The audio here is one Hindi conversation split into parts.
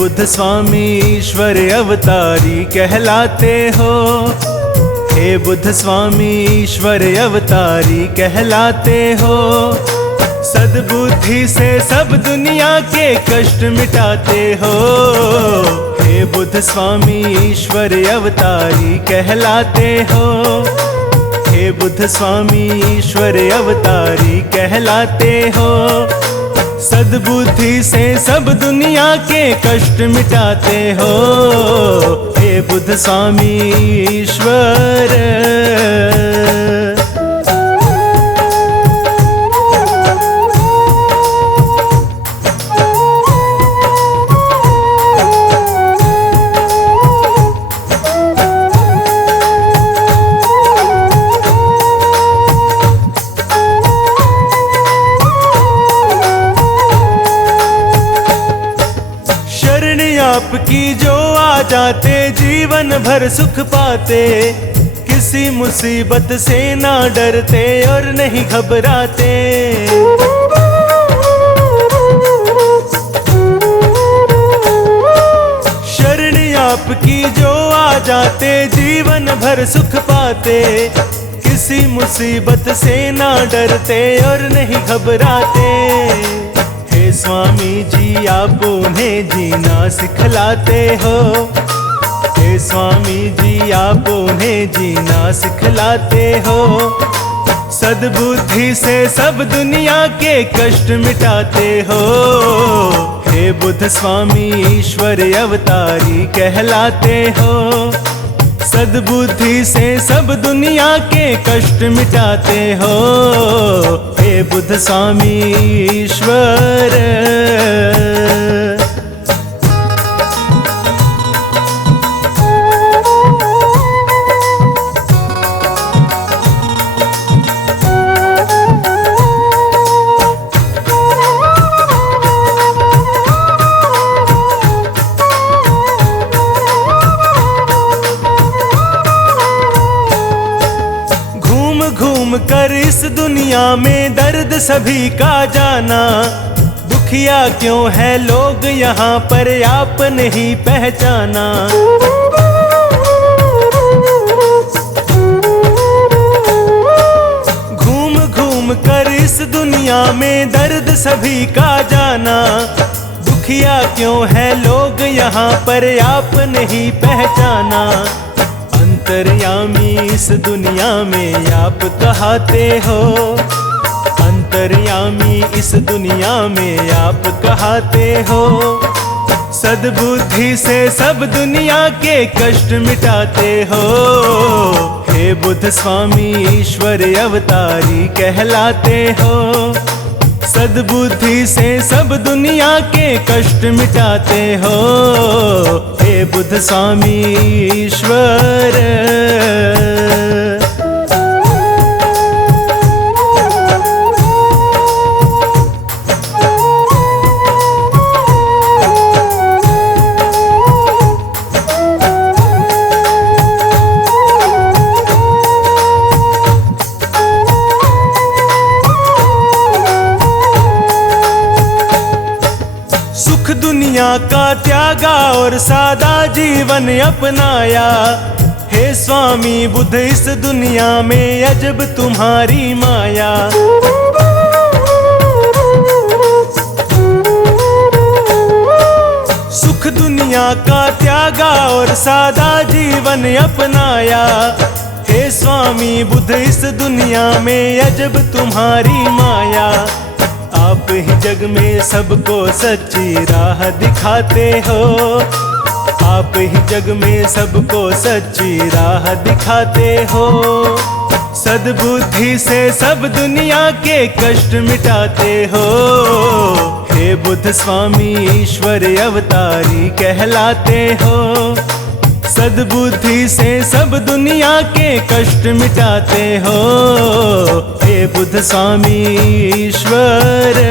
बुद्ध स्वामी ईश्वर अवतारी कहलाते हो। हे बुद्ध स्वामी ईश्वर अवतारी कहलाते हो। सद्बुद्धि से सब दुनिया के कष्ट मिटाते हो। हे बुद्ध स्वामी ईश्वर अवतारी कहलाते हो। हे बुद्ध स्वामी ईश्वर अवतारी कहलाते हो। सद्बुद्धि से सब दुनिया के कष्ट मिटाते हो। हे बुद्ध स्वामी ईश्वर। आपकी जो आ जाते जीवन भर सुख पाते। किसी मुसीबत से ना डरते और नहीं घबराते। शरण आपकी जो आ जाते जीवन भर सुख पाते। किसी मुसीबत से ना डरते और नहीं घबराते। स्वामी जी आप उन्हें जीना सिखलाते हो। हे स्वामी जी आप उन्हें जीना सिखलाते हो। सद्बुद्धि से सब दुनिया के कष्ट मिटाते हो। हे बुद्ध स्वामी ईश्वर अवतारी कहलाते हो। सद्बुद्धि से सब दुनिया के कष्ट मिटाते हो। हे बुद्ध स्वामी ईश्वर। कर इस दुनिया में दर्द सभी का जाना। दुखिया क्यों है लोग यहाँ पर आप नहीं पहचाना। घूम घूम कर इस दुनिया में दर्द सभी का जाना। दुखिया क्यों है लोग यहाँ पर आप नहीं पहचाना। अंतर्यामी इस दुनिया में आप कहाते हो। अंतर्यामी इस दुनिया में आप कहाते हो। सद्बुद्धि से सब दुनिया के कष्ट मिटाते हो। हे बुद्ध स्वामी ईश्वर अवतारी कहलाते हो। सद्बुद्धि से सब दुनिया के कष्ट मिटाते हो। हे बुद्ध स्वामी ईश्वर। दुनिया का त्यागा और सादा जीवन अपनाया। हे स्वामी बुद्ध इस दुनिया में अजब तुम्हारी माया। सुख दुनिया का त्यागा और सादा जीवन अपनाया। हे स्वामी बुद्ध इस दुनिया में अजब तुम्हारी माया। आप ही जग में सबको सच्ची राह दिखाते हो। आप ही जग में सबको सच्ची राह दिखाते हो। सद्बुद्धि से सब दुनिया के कष्ट मिटाते हो। हे बुद्ध स्वामी ईश्वर अवतारी कहलाते हो। सद्बुद्धि से सब दुनिया के कष्ट मिटाते हो। हे बुद्ध स्वामी ईश्वर।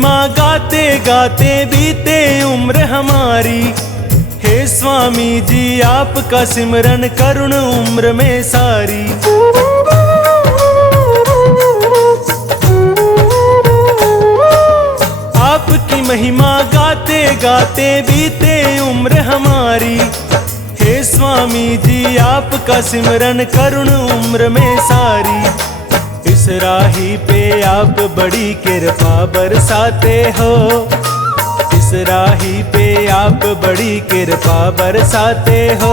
महिमा गाते गाते बीते उम्र हमारी। हे स्वामी जी आपका सिमरन करुण उम्र में सारी। आपकी महिमा गाते गाते बीते उम्र हमारी। हे स्वामी जी आपका सिमरन करुण उम्र में सारी। इस राही पे आप बड़ी कृपा बरसाते हो। इस राही पे आप बड़ी कृपा बरसाते हो।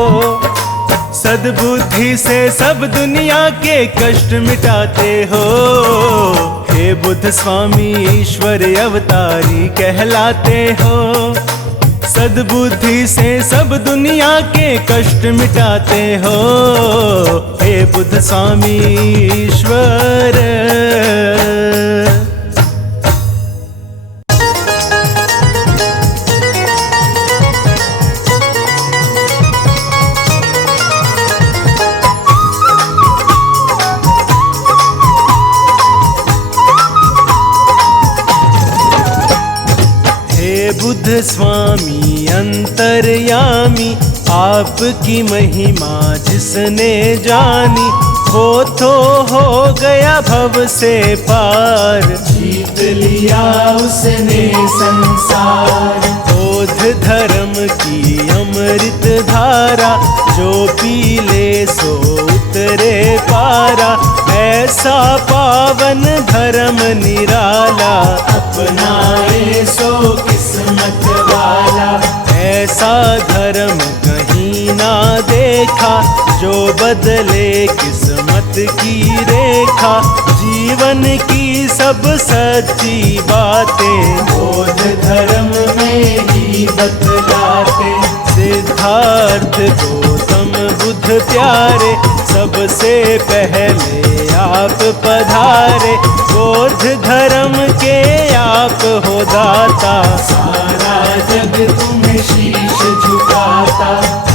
सद्बुद्धि से सब दुनिया के कष्ट मिटाते हो। हे बुद्ध स्वामी ईश्वर अवतारी कहलाते हो। सद्बुद्धि से सब दुनिया के कष्ट मिटाते हो। हे बुद्ध स्वामी ईश्वर। बुद्ध स्वामी अंतर्यामी आपकी महिमा जिसने जानी। वो तो हो गया भव से पार, जीत लिया उसने संसार। बोध धर्म की अमृत धारा जो पी ले सो उतरे पारा। ऐसा पावन धर्म निराला अपनाए सो किस्मत वाला। ऐसा धर्म कहीं ना देखा जो बदले किस्मत की रेखा। जीवन की सब सच्ची बातें बोध धर्म में ही बतलाते। सिद्धार्थ गौतम बुद्ध प्यारे सबसे पहले आप पधारे। बोध धर्म के आप हो दाता, सारा जग तुम्हें शीश झुकाता।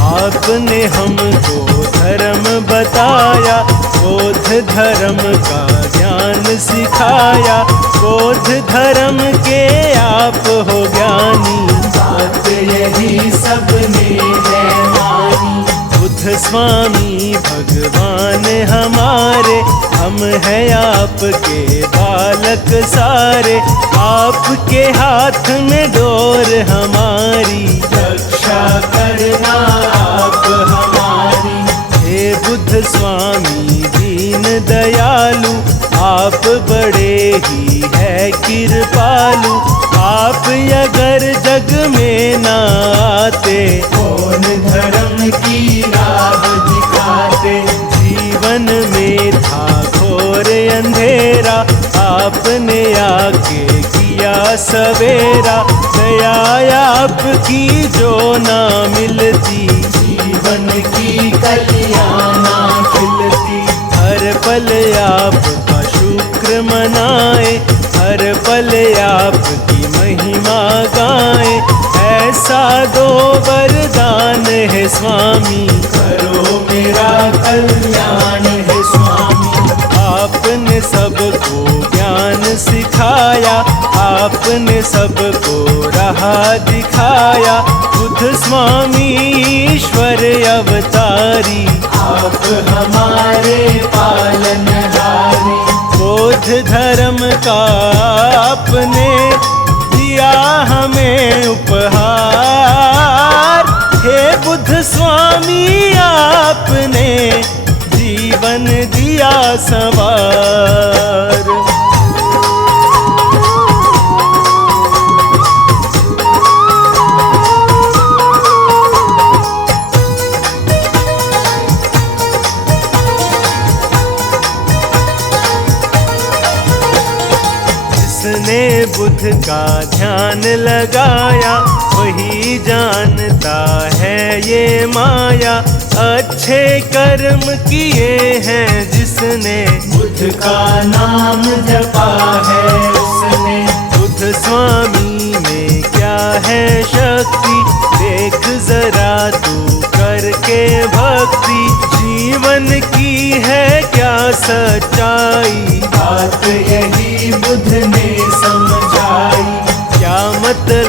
आपने हमको धर्म बताया, बोध धर्म का ज्ञान सिखाया। बोध धर्म के आप हो ज्ञानी, बात यही सबने है मानी। बुद्ध स्वामी भगवान हमारे, हम हैं आपके बालक सारे। आपके हाथ में डोर हमारी, रक्षा करना आप हमारी। हे बुद्ध स्वामी दीन दयालु, आप बड़े ही है कृपालु। आप अगर जग में ना आते, कौन धर्म की राह दिखाते। जीवन में था घोर अंधेरा, आपने आके किया सवेरा। दया आपकी जो ना मिलती, जीवन की कलियां ना खिलती। हर पल आपका शुक्र मनाए, हर पल आपकी महिमा गाए। ऐसा दो वरदान है स्वामी, करो मेरा कल्याण है स्वामी। आपने सबको ज्ञान सिखाया, आपने सबको राह दिखाया। बुद्ध स्वामी ईश्वर अवतारी, आप हमारे पालनहारी। बोध धर्म का आपने दिया हमें उपहार। हे बुद्ध स्वामी आपने जीवन दिया संवार। जिसने बुद्ध का ध्यान लगाया, वही जानता है ये माया। अच्छे कर्म किए हैं जिसने, बुद्ध का नाम जपा है उसने। बुद्ध स्वामी में क्या है शक्ति, देख जरा तू करके भक्ति। जीवन की है क्या सच्चाई, बात यही बुद्ध ने समझाई।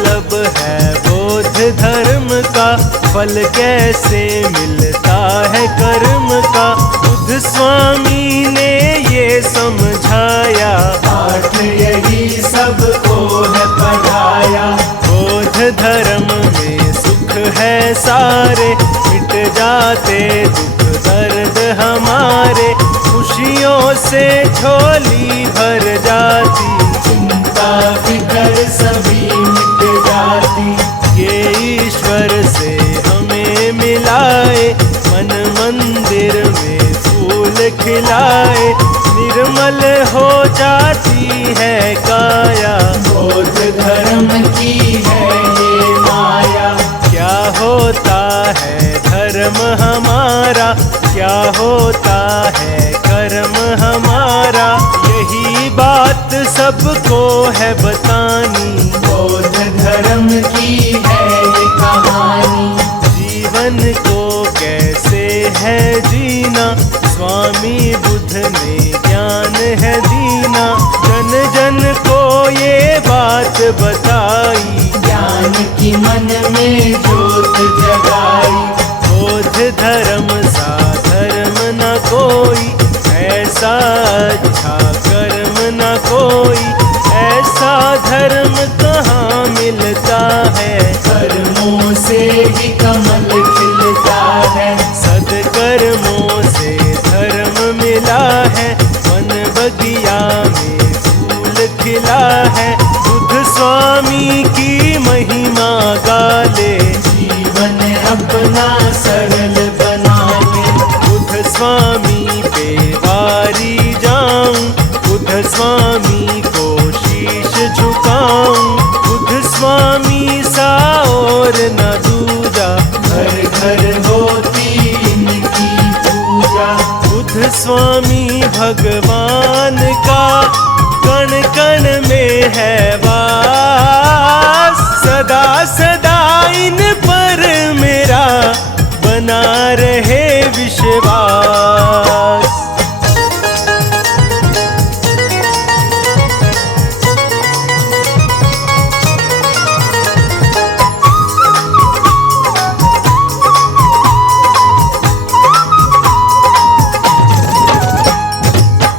मतलब है बौद्ध धर्म का, फल कैसे मिलता है कर्म का। बुद्ध स्वामी ने ये समझाया, पाठ यही सबको है पढ़ाया। बौद्ध धर्म में सुख है सारे, मिट जाते दुख दर्द हमारे। खुशियों से झोली भर जाती, चिंता फिकर सभी मिट जाती। ये ईश्वर से हमें मिलाए, मन मंदिर में फूल खिलाए। निर्मल हो जाती है काया, बौद्ध धर्म की है ये माया। क्या होता है धर्म हमारा, क्या होता है कर्म हमारा। यही बात सबको है बतानी, बौद्ध धर्म की है ये कहानी। जीवन को कैसे है जीना, स्वामी बुद्ध ने ज्ञान है दीना। जन जन को ये बात बताई, ज्ञान की मन में ज्योत जगाई। बौद्ध धर्म सा धर्म न कोई, ऐसा अच्छा कर्म न कोई। ऐसा धर्म कहाँ मिलता है, कर्मों से ही कमल खिलता है। सदकर्मों से धर्म मिला है, वन बगिया में फूल खिला है। बुद्ध स्वामी की महिमा गाले, जीवन अपना सरल बना ले। बुद्ध स्वामी पे वारी जाऊं, बुद्ध स्वामी को शीश झुकाऊं। बुद्ध स्वामी सा और न दूजा, घर घर होती इनकी पूजा। बुद्ध स्वामी भगवान का कण कण में है वास। सदा सदा इन पर मेरा बना रहे विश्वास।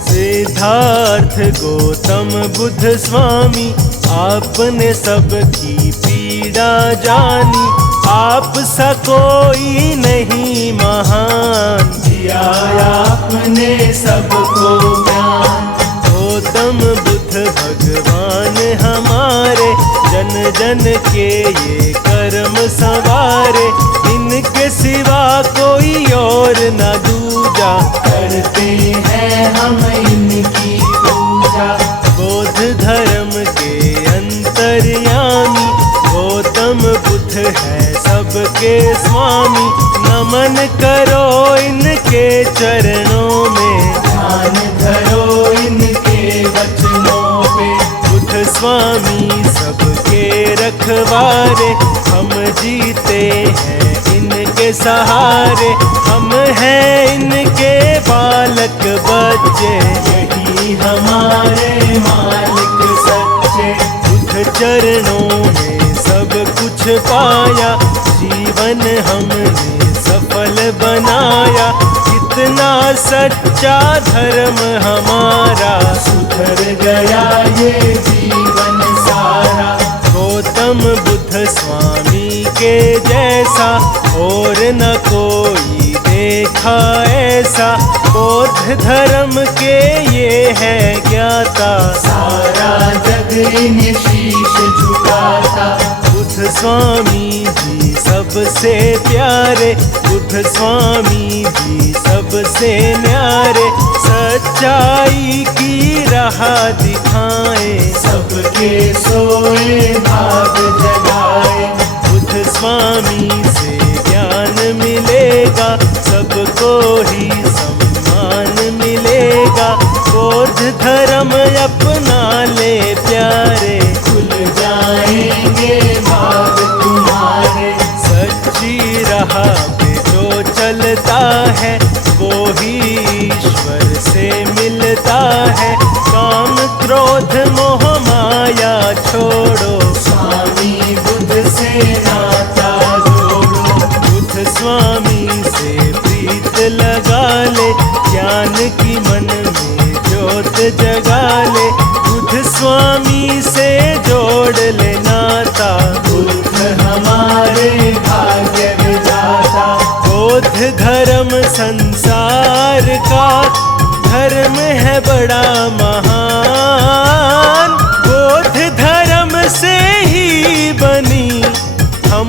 सिद्धार्थ गौतम बुद्ध स्वामी, आपने सबकी पीड़ा जानी। आप सा कोई नहीं महान, दिया आपने सबको ज्ञान। गौतम बुद्ध भगवान हमारे, जन जन के ये कर्म संवारे। इनके सिवा कोई और न दूजा, करते हैं हम इनकी पूजा। बौद्ध धर्म के अंतर्यामी, गौतम बुद्ध है सबके स्वामी। नमन करो इनके चरणों में, ध्यान धरो इनके वचनों पे। बुद्ध स्वामी सबके रखवारे, हम जीते हैं इनके सहारे। हम हैं इनके बालक बच्चे, यही हमारे मालिक सच्चे। बुद्ध चरणों में सब कुछ पाया, जीवन हमने सफल बनाया। कितना सच्चा धर्म हमारा, सुधर गया ये जीवन सारा। गौतम बुद्ध स्वामी के जैसा और न कोई देखा ऐसा। बौद्ध धर्म के ये है ज्ञाता, सारा जग इन्हें शीश झुकाता। बुद्ध स्वामी जी सबसे प्यारे, बुद्ध स्वामी जी सबसे न्यारे। सच्चाई की राह दिखाए, सबके सोए भाग जगाए। बुद्ध स्वामी से ज्ञान मिलेगा, सबको ही सम्मान मिलेगा। बौद्ध धर्म अपना ले प्यारे, खुल जाएंगे भाग तुम्हारे। सच्ची राह पे जो चलता है, वो ही ईश्वर से मिलता है। काम क्रोध मोह माया छोड़ो, स्वामी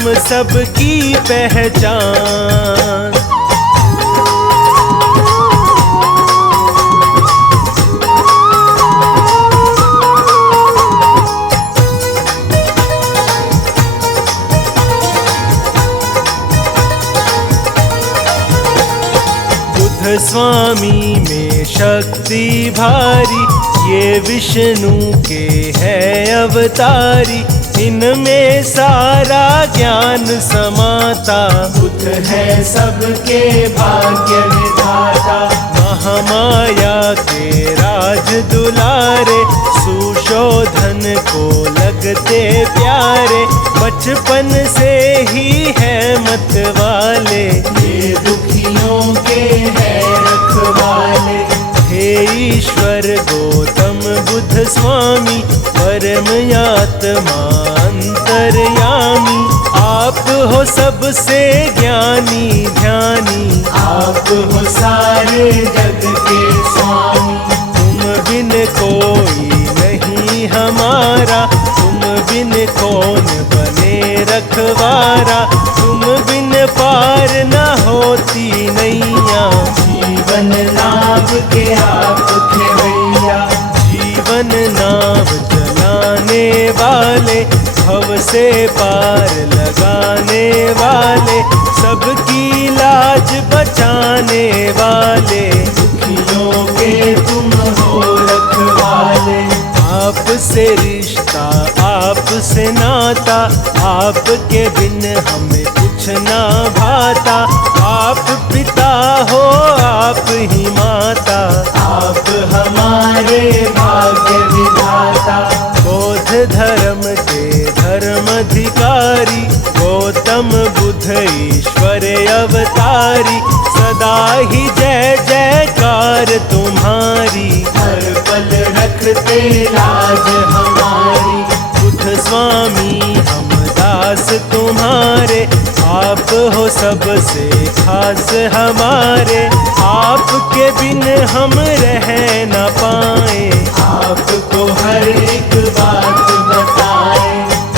हम सबकी पहचान। बुद्ध स्वामी में शक्ति भारी, ये विष्णु के है अवतारी, इनमें सारा ज्ञान समाता। बुद्ध है सबके भाग्य विधाता, महामाया के राज दुलारे, सुशोधन को लगते प्यारे, बचपन से ही है मत वाले, ये दुखियों के है रखवाले। हे ईश्वर गौतम बुद्ध स्वामी, परम आत्मा अंतर्यामी, आप हो सबसे ज्ञानी ध्यानी, आप हो सारे जग के स्वामी। तुम बिन कोई नहीं हमारा, तुम बिन कौन बने रखवारा, तुम बिन पार न होती नैया। जीवन नाव के आप थे भैया, जीवन नाव चलाने वाले, भव से पार लगाने वाले, सबकी लाज बचाने वाले, दुखियों के तुम हो रखवाले। आपसे रिश्ता आपसे नाता, आपके बिन हमें कुछ ना भाता। आप पिता हो आप ही माता, आप हमारे भाग्य विधाता। बौद्ध धर्म के धर्माधिकारी, गौतम बुद्ध ईश्वर अवतारी, सदा ही जय जयकार तुम्हारी, हर पल रखते लाज हमारी। बुद्ध स्वामी हम दास तुम्हारे, आप हो सबसे खास हमारे, आपके बिन हम रह न पाए, आपको हर एक बात बताए।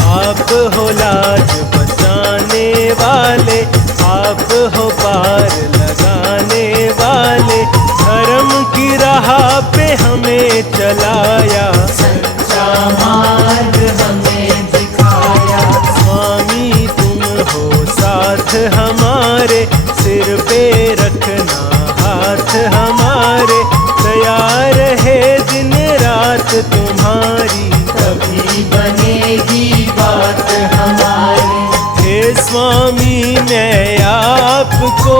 आप हो लाज बचाने वाले, आप हो पार लगाने वाले, धर्म की राह पे हमें चलाया, सच्चा मार्ग हमें दिखाया। स्वामी तुम हो साथ हमारे, सिर पे रखना हाथ हमारे, दया रहे दिन रात तुम्हारी, तभी बनेगी बात हमारी। हे स्वामी मैं आपको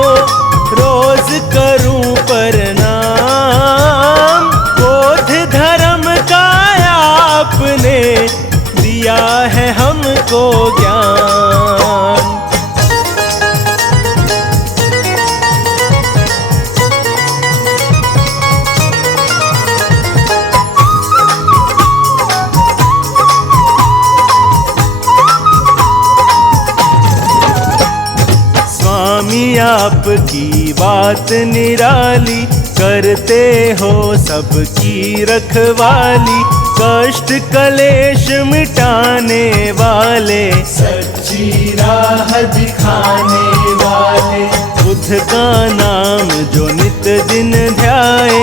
रोज करूं प्रणाम, बौद्ध धर्म का आपने दिया है हमको ज्ञान। स्वामी आपकी बात निराली, करते हो सबकी रखवाली, कष्ट कलेश मिटाने वाले, सच्ची राह दिखाने वाले। बुद्ध का नाम जो नित दिन ध्याए,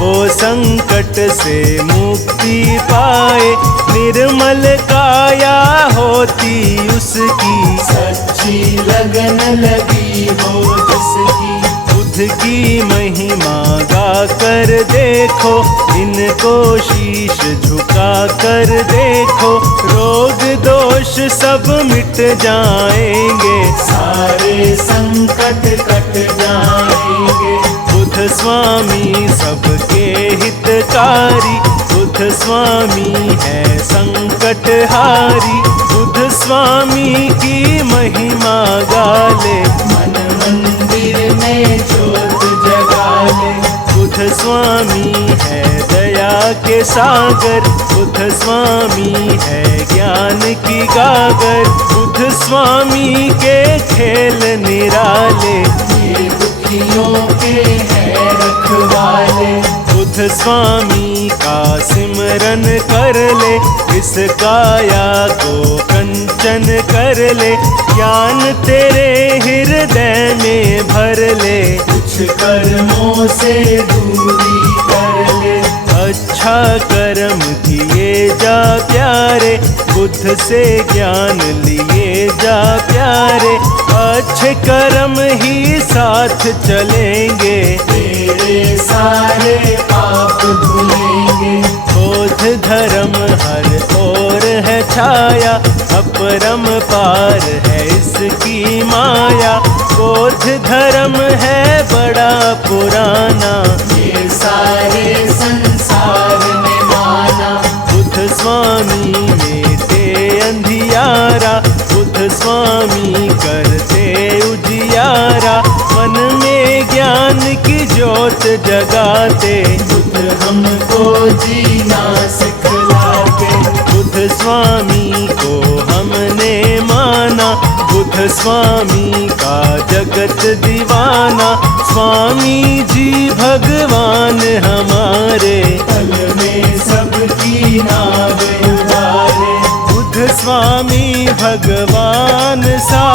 वो संकट से मुक्ति पाए, निर्मल काया होती उसकी, सच्ची लगन लगी हो जिसकी। बुद्ध की महिमा गा कर देखो, इनको शीश झुका कर देखो, रोग दोष सब मिट जाएंगे, सारे संकट कट जाएंगे। बुद्ध स्वामी सबके हितकारी, बुद्ध स्वामी है संकटहारी, बुद्ध स्वामी की महिमा गाले, मन मंदिर में ज्योत जगा ले। बुद्ध स्वामी है दया के सागर, बुद्ध स्वामी है ज्ञान की गागर, बुद्ध स्वामी के खेल निराले, ये दुखियों के है रखवाले। बुद्ध स्वामी का सिमरन कर ले, इस काया को सिंचन कर ले, ज्ञान तेरे हृदय में भर ले। कुछ कर्मों से दूरी कर ले। अच्छा कर्म किए जा प्यारे, बुद्ध से ज्ञान लिए जा प्यारे। अच्छे कर्म ही साथ चलेंगे, तेरे सारे पाप धुलेंगे। बोध धर्म हर ओर है छाया, अपरम पार है इसकी माया। बोध धर्म है बड़ा पुराना, ये सारे संसार में माना। बुद्ध स्वामी मेटे अंधियारा, बुद्ध स्वामी करते उजियारा। मन में ज्ञान की ज्योत जगाते, बुद्ध हमको जीना सिखलाते। बुद्ध स्वामी को हमने माना, बुद्ध स्वामी का जगत दीवाना। स्वामी जी भगवान हमारे, तल में सबकी नाव उतारे। बुद्ध स्वामी भगवान सा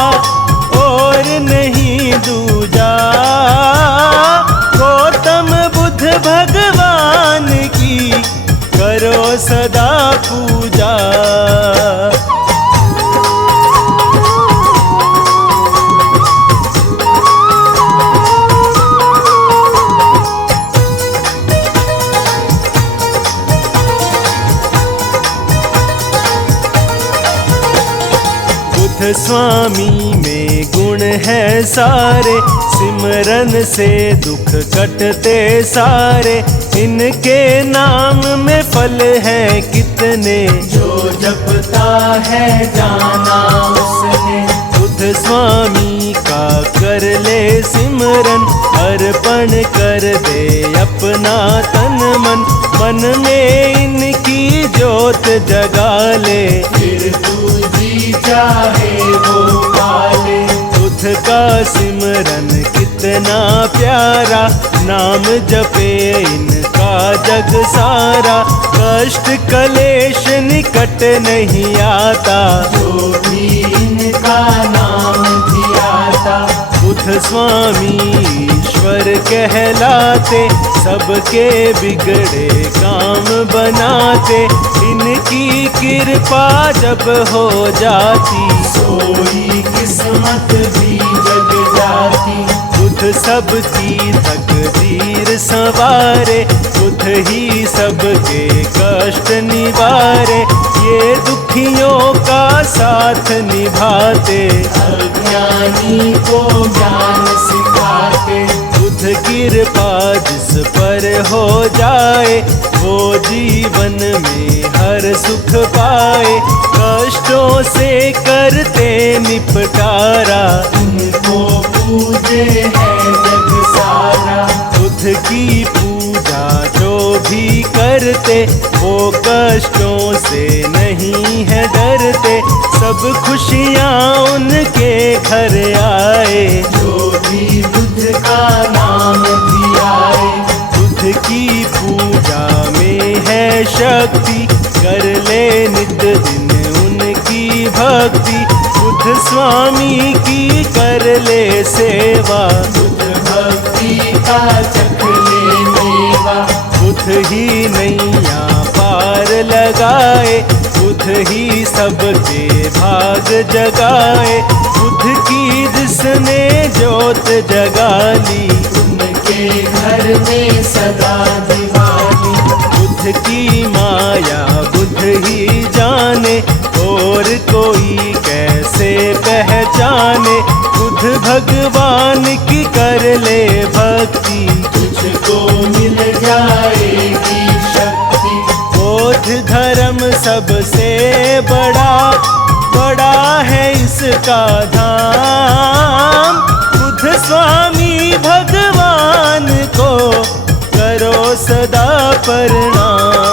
और नहीं दूजा। गौतम बुद्ध भगवान की करो सदा पूजा। बुद्ध स्वामी में गुण है सारे, सिमरन से दुख कटते सारे। इनके नाम में फल है कितने, जो जपता है जाना उसने। बुद्ध स्वामी का कर ले सिमरन, अर्पण कर दे अपना तन मन। मन में इनकी ज्योत जगा ले, फिर तू जी चाहे वो पाले। बुद्ध का सिमरन कितना प्यारा, नाम जपे इनका जग सारा। कष्ट कलेश निकट नहीं आता, जो भी इनका नाम धियाता। बुद्ध स्वामी ईश्वर कहलाते, सबके बिगड़े काम बनाते। इनकी कृपा जब हो जाती, सोई किस्मत भी जग जाती। बुद्ध सबकी तकदीर संवारे, बुद्ध ही सबके कष्ट निवारे। ये दुखियों का साथ निभाते, अज्ञानी को ज्ञान सिखाते। बुद्ध कृपा जिस पर हो जाए, वो जीवन में हर सुख पाए। कष्टों से करते निपटारा, उनको पूजे है जग सारा। बुद्ध की पूजा जो भी करते, वो कष्टों से नहीं है डरते। सब खुशियाँ उनके घर आए, जो भी बुद्ध का नाम धियाए। बुद्ध की पूजा में है शक्ति, कर ले नित दिन उनकी भक्ति। बुद्ध स्वामी की कर ले सेवा, बुद्ध भक्ति का चख ले मेवा। बुद्ध ही नैया पार लगाए, बुद्ध ही सबके भाग जगाए। बुद्ध की जिसने ज्योत जगा ली, उनके घर में सदा दिवाली। बुद्ध की माया बुद्ध ही जाने, और कोई कैसे पहचाने। बुद्ध भगवान की कर ले भक्ति, तुझको मिल जाएगी शक्ति। बोध धर्म सबसे बड़ा, बड़ा है इसका धाम। बुद्ध स्वामी भगवान को करो सदा प्रणाम।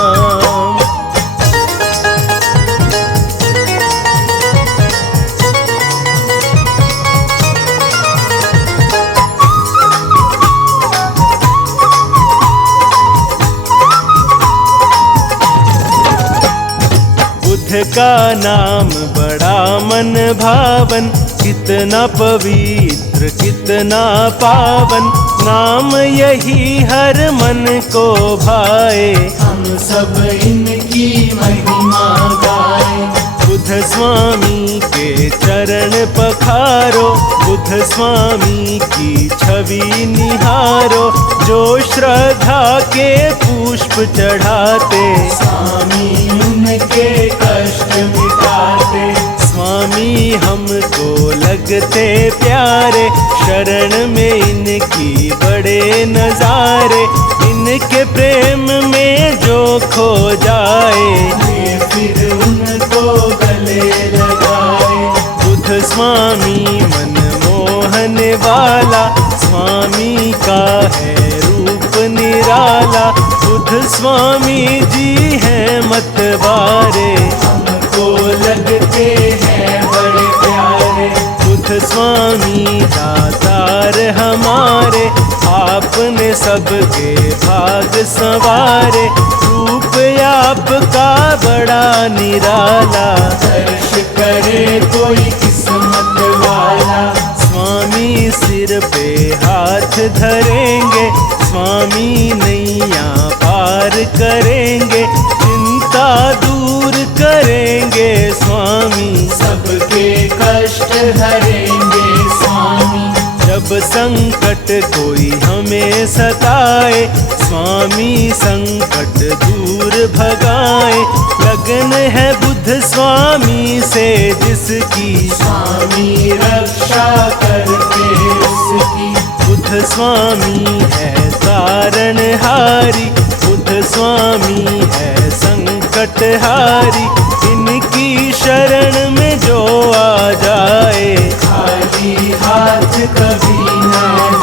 बुद्ध बुद्ध का नाम बड़ा मन भावन, कितना पवित्र कितना पावन, नाम यही हर मन को भाए। हम सब इनकी महिमा गाएं। बुद्ध स्वामी के चरण पखारो, बुद्ध स्वामी की छवि निहारो, जो श्रद्धा के पुष्प चढ़ाते, स्वामी उनके कष्ट मिटाते। स्वामी हमको लगते प्यारे, शरण में इनकी बड़े नजारे, इनके प्रेम में जो खो जाए, ये फिर उनको गले लगाए। बुद्ध स्वामी मन मोहने वाला, स्वामी का है रूप निराला, बुद्ध स्वामी जी हैं मतवारे, हमको लगते हैं बड़े प्यारे। बुद्ध स्वामी दातार हमारे, आपने सबके भाग संवारे, रूप आपका बड़ा निराला, दर्श करे कोई किस्मत वाला। स्वामी सिर पे हाथ धरेंगे, स्वामी नैया पार करेंगे, चिंता दूर करेंगे स्वामी, सबके कष्ट हरेंगे स्वामी। जब संकट कोई हमें सताए, स्वामी संकट दूर भगाए, लगन है बुद्ध स्वामी से जिसकी, स्वामी रक्षा करते उसकी। बुद्ध स्वामी है तारणहारी, बुद्ध स्वामी है संकटहारी, इनकी शरण में जो आ जाए, खाली हाथ कभी न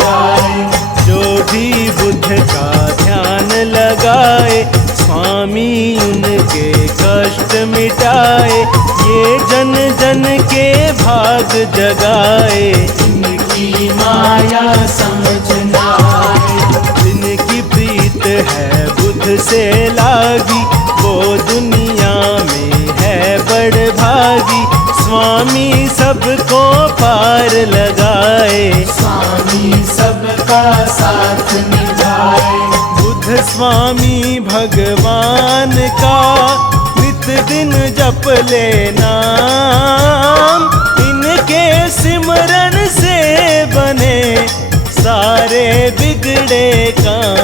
जाए। जो भी बुद्ध का ध्यान लगाए, स्वामी उनके कष्ट मिटाए, ये जन जन के भाग जगाए, इनकी माया समझ न आए। जिनकी प्रीत है बुद्ध से लागी, वो दुनिया में है बड़ भागी, स्वामी सबको पार लगाए, स्वामी सबका साथ निभाए। बुद्ध स्वामी भगवान का नित दिन जप ले नाम, इनके सिमरन से बने सारे बिगड़े काम।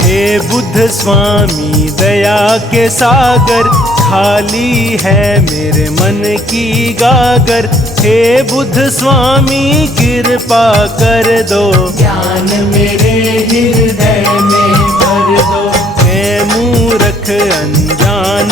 हे बुद्ध स्वामी दया के सागर, खाली है मेरे मन की गागर, हे बुद्ध स्वामी कृपा कर दो, ज्ञान मेरे हृदय में भर दो। मैं मूर्ख अनजान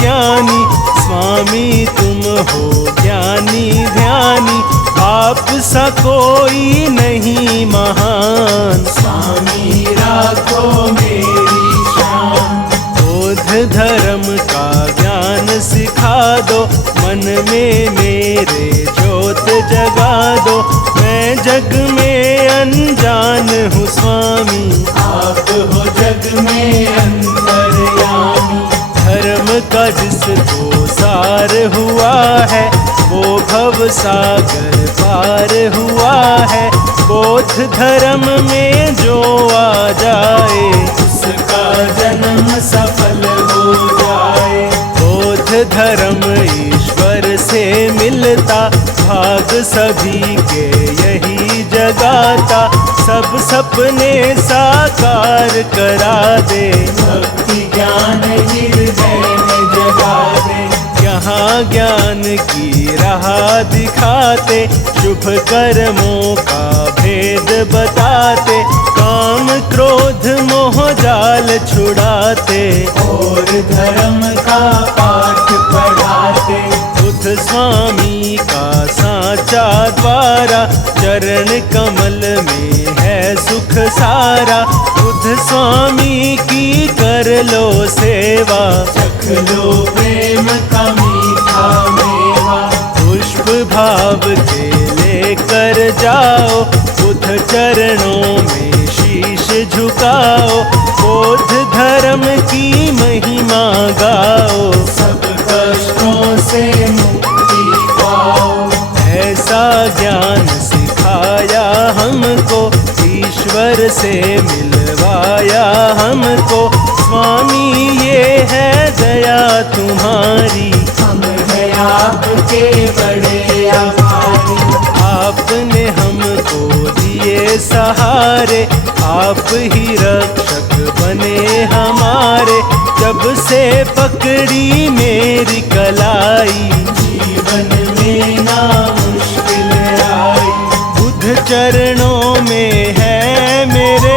ज्ञानी, स्वामी तुम हो ज्ञानी ध्यानी, आप सा कोई नहीं महान, स्वामी राखो मेरी शान। बोध धर्म का ज्ञान सिखा दो, मन में मेरे ज्योत जगा दो, मैं जग में अनजान हूँ स्वामी, आप हो जग में अंतर्यामी। धर्म का जिसको सार हुआ है, वो भव सागर पार हुआ है, बोध धर्म में जो आ जाए, उसका जन्म सफल हो जाए। बोध धर्म ईश्वर से मिलता, भाग सभी के यही जगाता, सब सपने साकार करा दे, भक्ति ज्ञान हृदय में जगा दे। यहाँ ज्ञान की राह दिखाते, शुभ कर्मों का भेद बताते, काम क्रोध मोह जाल छुड़ाते, और धर्म का पाठ पढ़ाते। बुद्ध स्वामी का साचा द्वारा, चरण कमल में है सुख सारा, बुद्ध स्वामी की कर लो सेवा, चख चख लो प्रेम का मीठा मेवा। पुष्प भाव के लेकर जाओ, बुद्ध चरणों में शीश झुकाओ, बौद्ध धर्म की महिमा गाओ, सब कष्टों से मुक्ति पाओ। ऐसा ज्ञान सिखाया हमको, ईश्वर से मिलवाया हमको। स्वामी ये है दया तुम्हारी, हम हैं आपके बड़े आभारी। आपने हमको दिए सहारे, आप ही रक्षक बने हमारे। जब से पकड़ी मेरी कलाई, जीवन में ना मुश्किल आई। बुद्ध चरणों में है मेरे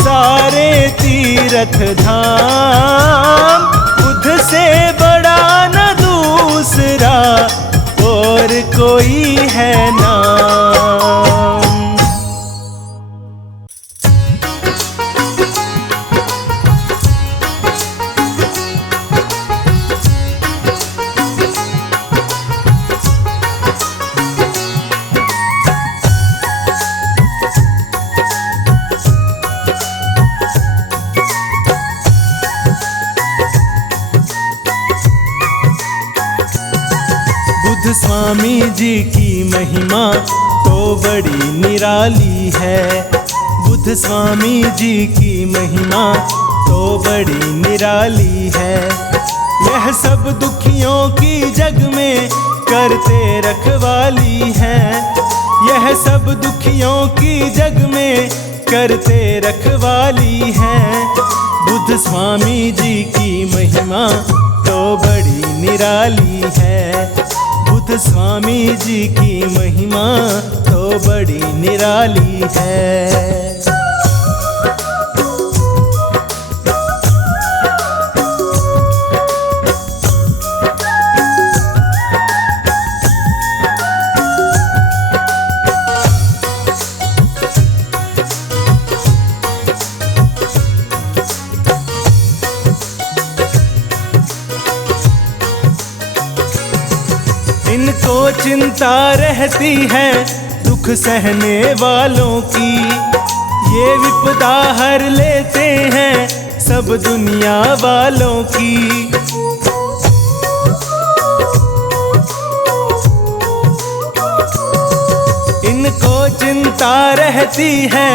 सारे तीर्थ धाम। बुद्ध से बड़ा न दूसरा और कोई है नाम। बुद्ध स्वामी जी की महिमा तो बड़ी निराली है। बुद्ध स्वामी जी की महिमा तो बड़ी निराली है। यह सब दुखियों की जग में करते रखवाली है। यह सब दुखियों की जग में करते रखवाली है। बुद्ध स्वामी जी की महिमा तो बड़ी निराली है। बुद्ध स्वामी जी की महिमा तो बड़ी निराली है। इनको चिंता रहती है दुख सहने वालों की। ये विपदा हर लेते हैं सब दुनिया वालों की। इनको चिंता रहती है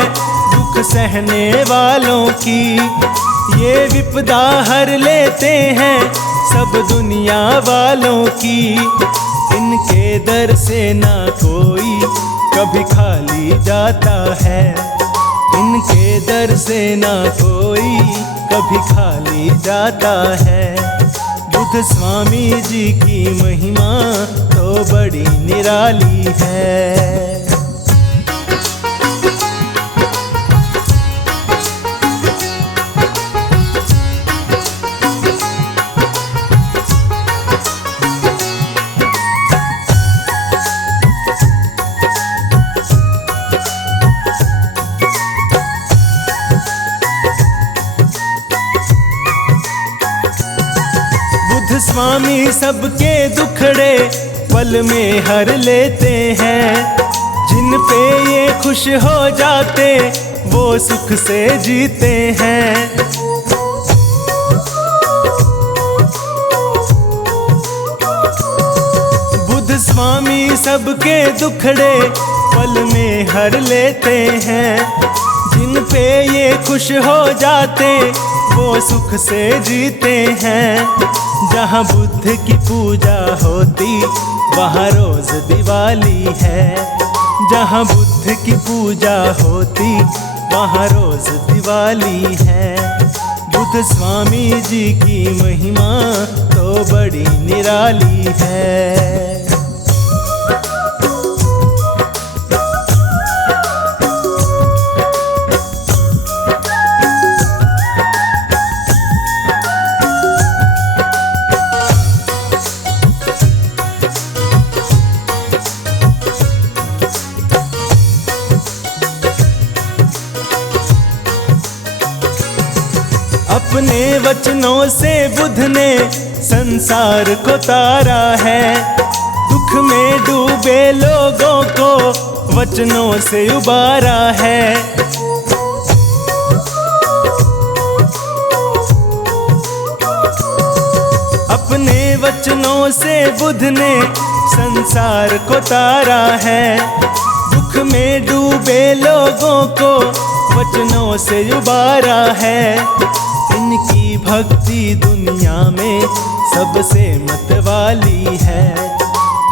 दुख सहने वालों की। ये विपदा हर लेते हैं सब दुनिया वालों की। इनके दर से ना कोई कभी खाली जाता है। इनके दर से ना कोई कभी खाली जाता है। बुद्ध स्वामी जी की महिमा तो बड़ी निराली है। बुद्ध स्वामी सबके दुखड़े पल में हर लेते हैं। जिन पे ये खुश हो जाते वो सुख से जीते हैं। बुद्ध स्वामी सबके दुखड़े पल में हर लेते हैं। जिन पे ये खुश हो जाते वो सुख से जीते हैं। जहाँ बुद्ध की पूजा होती वहाँ रोज दिवाली है। जहाँ बुद्ध की पूजा होती वहाँ रोज दिवाली है। बुद्ध स्वामी जी की महिमा तो बड़ी निराली है। अपने वचनों से बुद्ध ने संसार को तारा है। दुख में डूबे लोगों को वचनों से उबारा है। अपने वचनों से बुद्ध ने संसार को तारा है। दुख में डूबे लोगों को वचनों से उबारा है। इनकी भक्ति दुनिया में सबसे मतवाली है।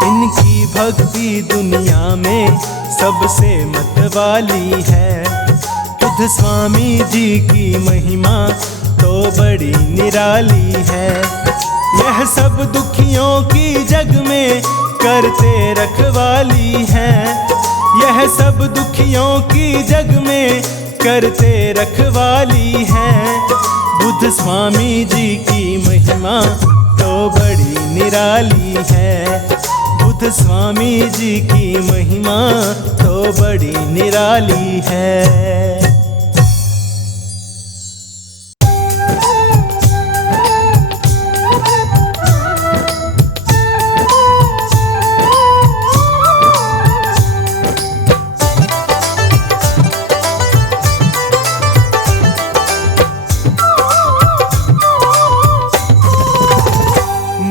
इनकी भक्ति दुनिया में सबसे मतवाली है। बुद्ध स्वामी जी की महिमा तो बड़ी निराली है। यह सब दुखियों की जग में करते रखवाली है। यह सब दुखियों की जग में करते रखवाली है। बुद्ध स्वामी जी की महिमा तो बड़ी निराली है। बुद्ध स्वामी जी की महिमा तो बड़ी निराली है।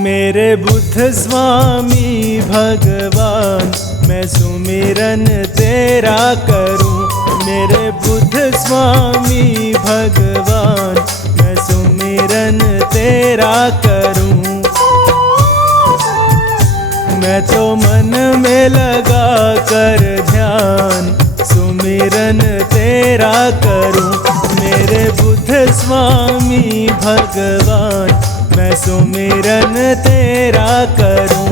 मेरे बुद्ध स्वामी भगवान, मैं सुमिरन तेरा करूं। मेरे बुद्ध स्वामी भगवान, मैं सुमिरन तेरा करूं। मैं तो मन में लगा कर ध्यान सुमिरन तेरा करूं। मेरे बुद्ध स्वामी भगवान, मैं सुमिरन तेरा करूं।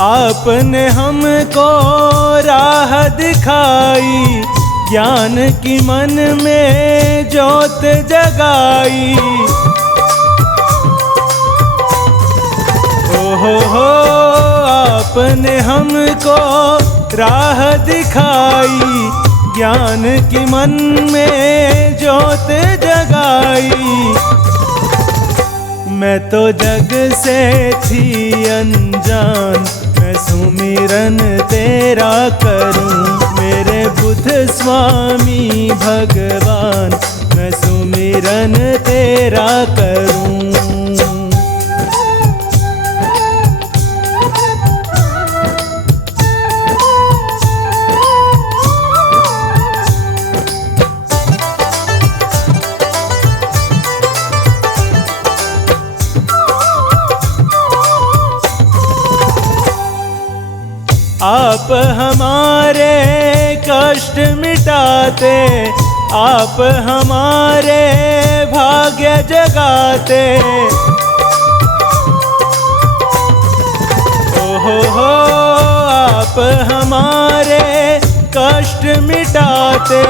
आपने हमको राह दिखाई, ज्ञान की मन में ज्योत जगाई। हो आपने हमको राह दिखाई, ज्ञान की मन में ज्योत जगाई। मैं तो जग से थी अनजान, मैं सुमिरन तेरा करूं। मेरे बुद्ध स्वामी भगवान, मैं सुमिरन तेरा करूं। आप हमारे कष्ट मिटाते, आप हमारे भाग्य जगाते। हो आप हमारे कष्ट मिटाते,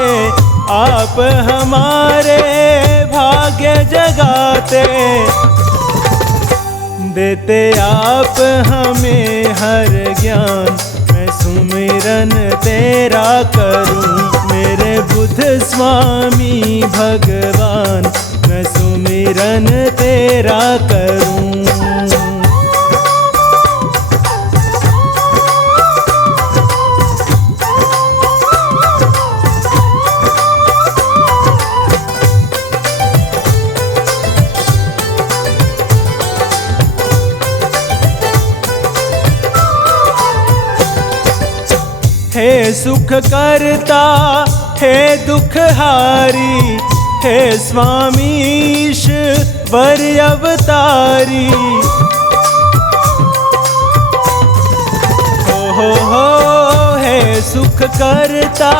आप हमारे भाग्य जगाते। देते आप हमें हर ज्ञान, मैं सुमिरन तेरा करूं। मेरे बुद्ध स्वामी भगवान, मैं सुमिरन तेरा करूं। हे सुख करता, हे दुख हारी, हे स्वामी ईश्वर अवतारी। हो हे सुख करता,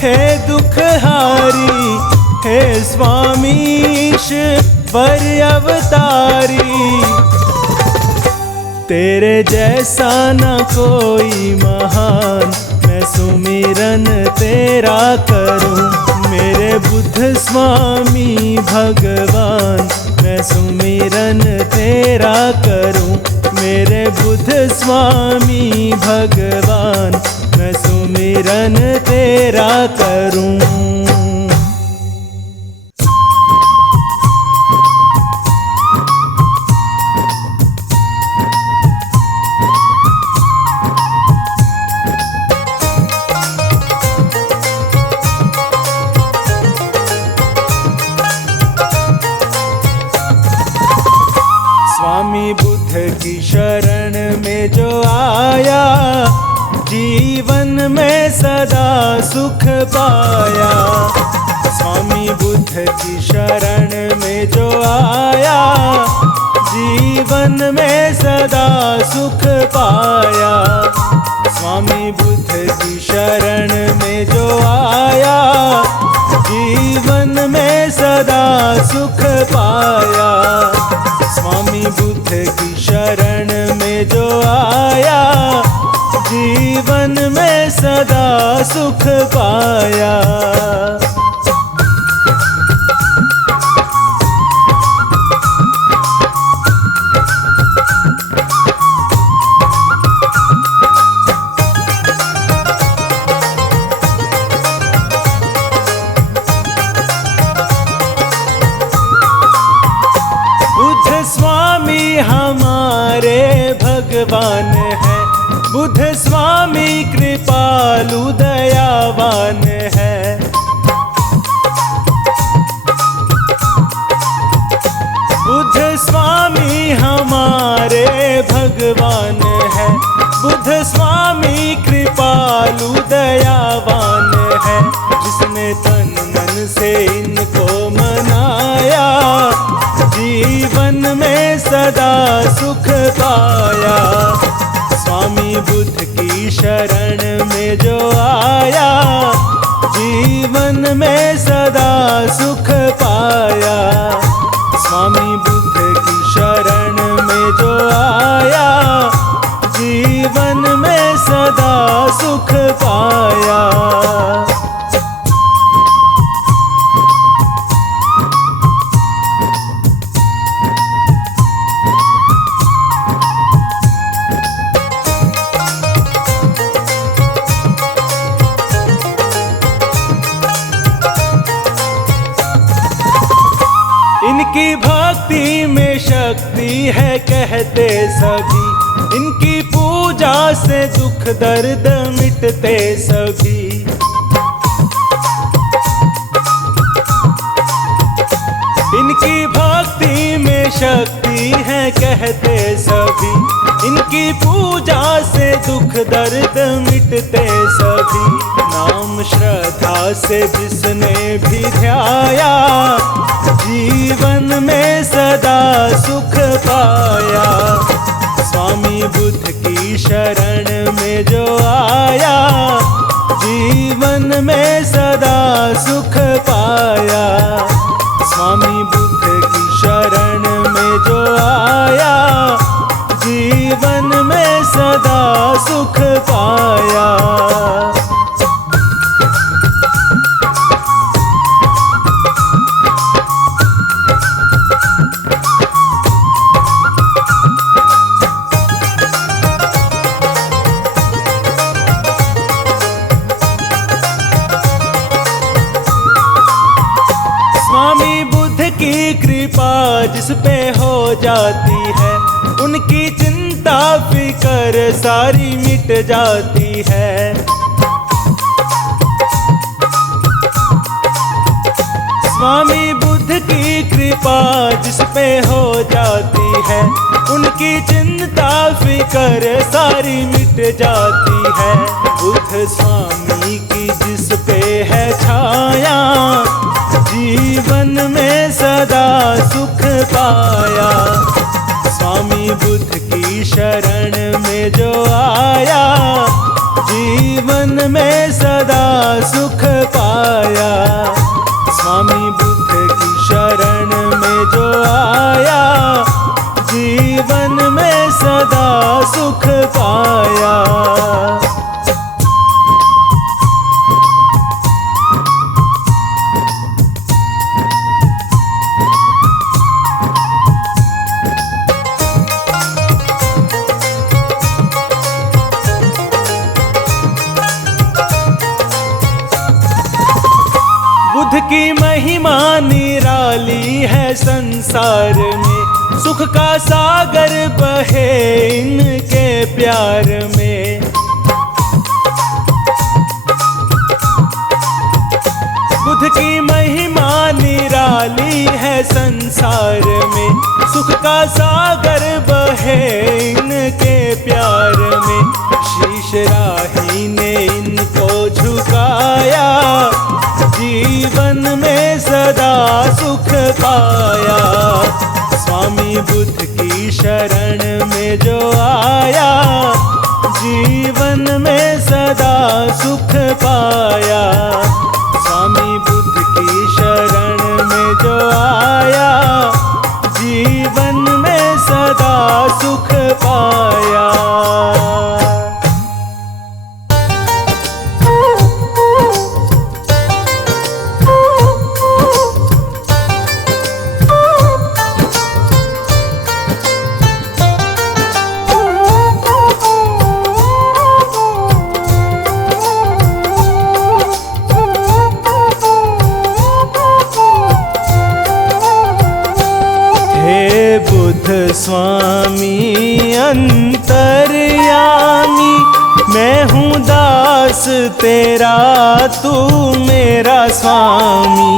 हे दुख हारी, हे स्वामी ईश्वर अवतारी। तेरे जैसा न कोई महान, मैं सुमिरन तेरा करूं। मेरे बुद्ध स्वामी भगवान, मैं सुमिरन तेरा करूं। मेरे बुद्ध स्वामी भगवान, मैं सुमिरन तेरा करूं। स्वामी बुद्ध की शरण में जो आया, जीवन में सदा सुख पाया। स्वामी बुद्ध की शरण में जो आया, जीवन में सदा सुख पाया। स्वामी बुद्ध की शरण में जो आया, जीवन में सदा सुख पाया। स्वामी बुद्ध की शरण में जो आया, जीवन में सदा सुख पाया। बुद्ध स्वामी हमारे भगवान है, बुद्ध स्वामी कृपालु दयावान है। बुद्ध स्वामी हमारे भगवान है, बुद्ध स्वामी कृपालु दयावान है। जिसने तन मन से इनको मनाया, जीवन में सदा सुख पाया। स्वामी बुद्ध की शरण में जो आया, जीवन में सदा सुख पाया। स्वामी बुद्ध की शरण में जो आया, जीवन में सदा सुख पाया। इनकी भक्ति में शक्ति है कहते सभी, इनकी पूजा से दुख दर्द मिटते सभी। इनकी भक्ति में शक्ति है कहते सभी, इनकी पूजा से दुख दर्द मिटते सभी। नाम श्रद्धा से जिसने भी ध्याया, जीवन में सदा सुख पाया। स्वामी बुद्ध की शरण में जो आया, जीवन में सदा सुख पाया। स्वामी बुद्ध की शरण में जो आया, जीवन में सदा सुख पाया। स्वामी बुद्ध की कृपा जिस पे हो जाती है, उनकी चिंता फिकर सारी मिट जाती है। स्वामी बुद्ध की कृपा जिस पे हो जाती है, उनकी चिंता फिकर सारी मिट जाती है। बुद्ध स्वामी की जिस पे है छाया, जीवन में सदा सुख पाया। स्वामी बुद्ध की शरण में जो आया, जीवन में सदा सुख पाया। स्वामी बुद्ध की शरण में जो आया, जीवन में सदा सुख पाया। की महिमा निराली है संसार में, सुख का सागर बहे इनके प्यार में। बुद्ध की महिमा निराली है संसार में, सुख का सागर बहे इनके प्यार में। शीश राही ने इनको झुकाया, जीवन में सदा सुख पाया। स्वामी बुद्ध की शरण में जो आया, जीवन में सदा सुख पाया। स्वामी बुद्ध की शरण में जो आया, जीवन में सदा सुख पाया। बुद्ध स्वामी अंतर्यामी, मैं हूँ दास तेरा तू मेरा स्वामी।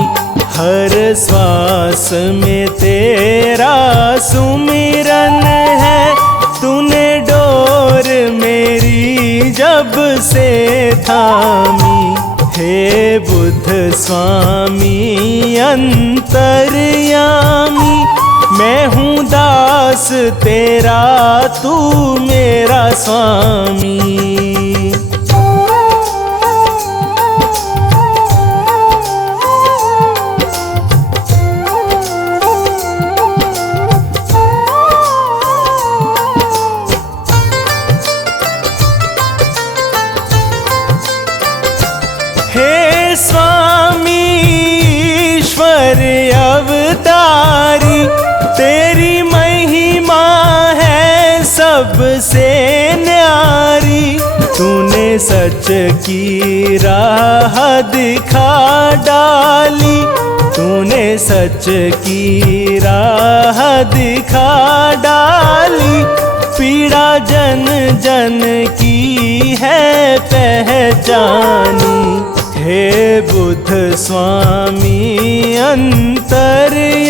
हर श्वास में तेरा सुमिरन है, तूने डोर मेरी जब से थामी। हे बुद्ध स्वामी अंतर्यामी, मैं हूँ दास तेरा तू मेरा स्वामी। हे स्वामी ईश्वर अवतारी, तेरी महिमा है सबसे न्यारी। तूने सच की राह दिखा डाली, तूने सच की राह दिखा डाली। पीड़ा जन जन की है पहचानी। हे बुद्ध स्वामी अंतर्यामी,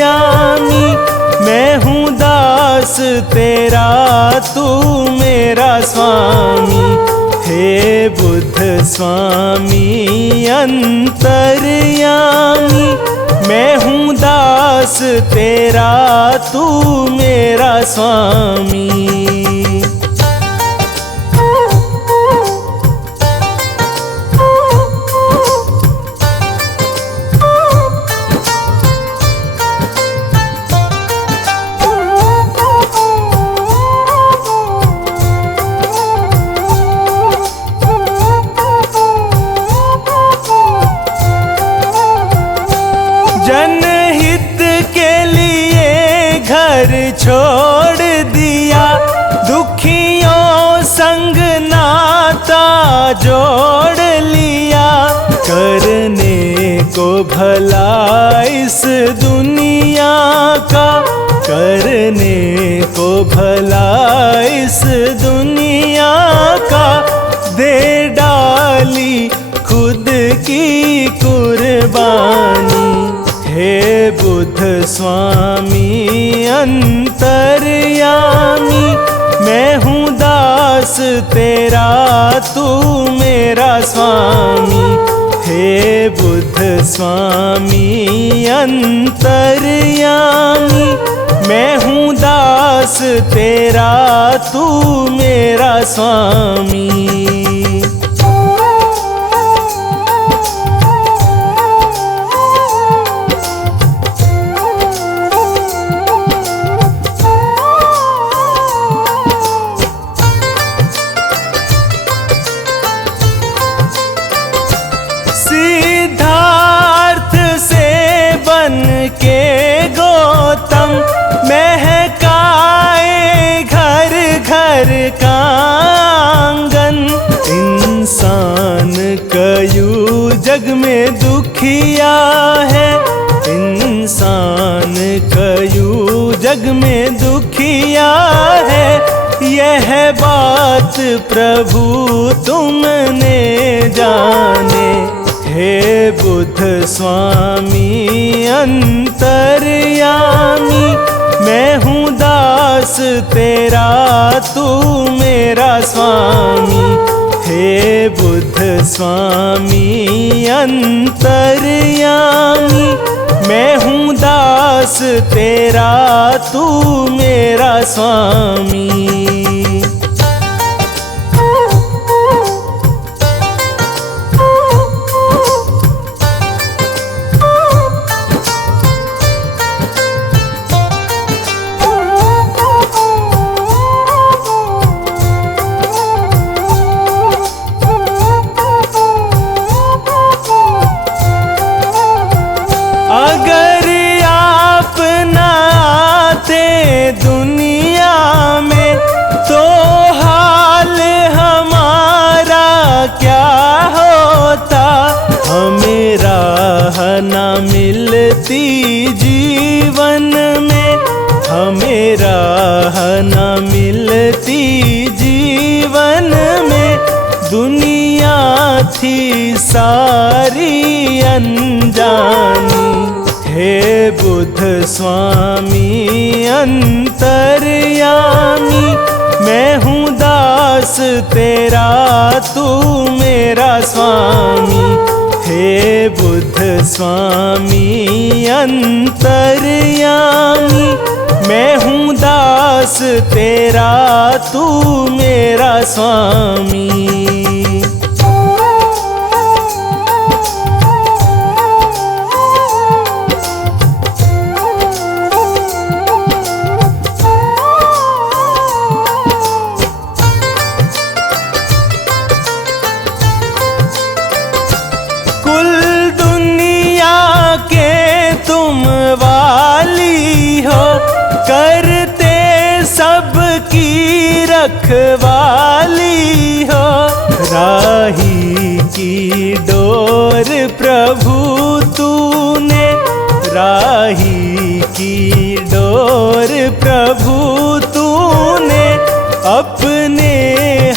मैं हूँ दास तेरा तू मेरा स्वामी। हे बुद्ध स्वामी अंतर्यामी, मैं हूँ दास तेरा तू मेरा स्वामी। जनहित के लिए घर छोड़ दिया, दुखियों संग नाता जोड़ लिया। करने को भला इस दुनिया का, करने को भला इस दुनिया का। दे डाली खुद की कुर्बानी। हे बुद्ध स्वामी अंतर्यामी, मैं हूँ दास तेरा तू मेरा स्वामी। हे बुद्ध स्वामी अंतर्यामी, मैं हूँ दास तेरा तू मेरा स्वामी। सिद्धार्थ से बन के गौतम, महकाए घर घर का आंगन। इंसान कयू जग में दुख दुखिया है, इंसान कयूं जग में दुखिया है। यह बात प्रभु तुमने जाने, हे बुद्ध स्वामी अंतर्यामी। मैं हूँ दास तेरा, तू मेरा स्वामी। हे बुद्ध स्वामी अंतर्यामी, मैं हूँ दास तेरा, तू मेरा स्वामी। अगर आप न आते दुनिया में, तो हाल हमारा क्या होता। हमें राह न मिलती जीवन में, हमें राह न मिलती जीवन में। दुनिया थी सारी अनजानी, हे बुद्ध स्वामी अंतर्यामी। मैं हूँ दास तेरा, तू मेरा स्वामी। हे बुद्ध स्वामी अंतर्यामी, मैं हूँ दास तेरा, तू मेरा स्वामी। कुल दुनिया के तुम वाली हो, करते सबकी रखवाली हो। राही की डोर प्रभु तूने, राही की डोर प्रभु तूने। अपने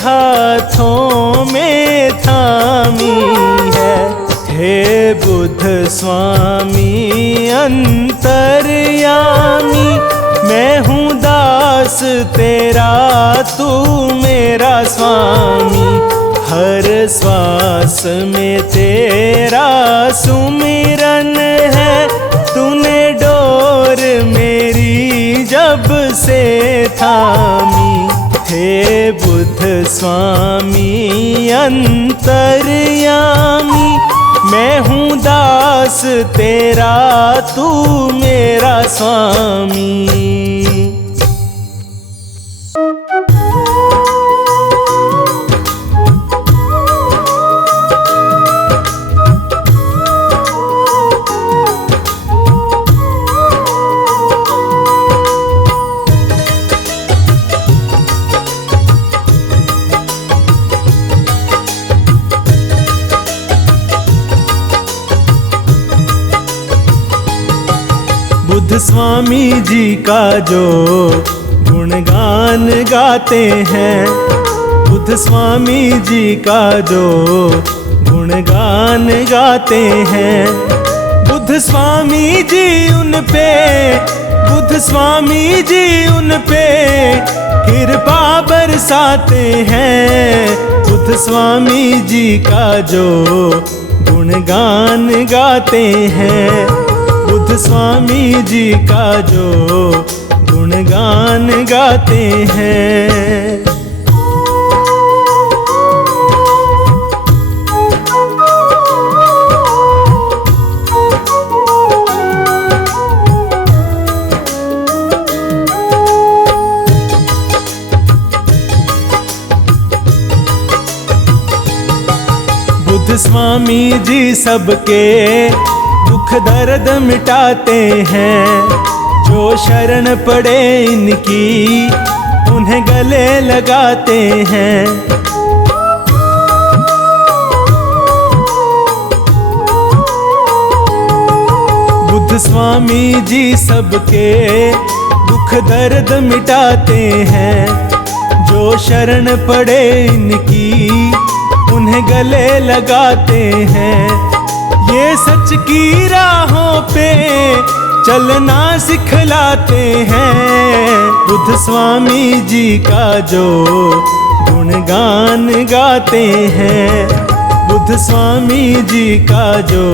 हाथों में थामी है, हे बुद्ध स्वामी अंतर्यामी। मैं हूँ दास तेरा, तू मेरा स्वामी। हर श्वास में तेरा सुमिरन है, तूने डोर मेरी जब से थामी। हे बुद्ध स्वामी अंतर्यामी, मैं हूँ दास तेरा, तू मेरा स्वामी। बुद्ध स्वामी जी का जो गुणगान गाते हैं, बुद्ध स्वामी जी का जो गुणगान गाते हैं। बुद्ध स्वामी जी उन पे, बुद्ध स्वामी जी उन पे कृपा बरसाते हैं। बुद्ध स्वामी जी का जो गुणगान गाते हैं, बुद्ध स्वामी जी का जो गुणगान गाते हैं। बुद्ध स्वामी जी सबके दुख दर्द मिटाते हैं। जो शरण पड़े इनकी, उन्हें गले लगाते हैं। बुद्ध स्वामी जी सबके दुख दर्द मिटाते हैं। जो शरण पड़े इनकी उन्हें गले लगाते हैं। ये सच की राहों पे चलना सिखलाते हैं। बुद्ध स्वामी जी का जो गुणगान गाते हैं। बुद्ध स्वामी जी का जो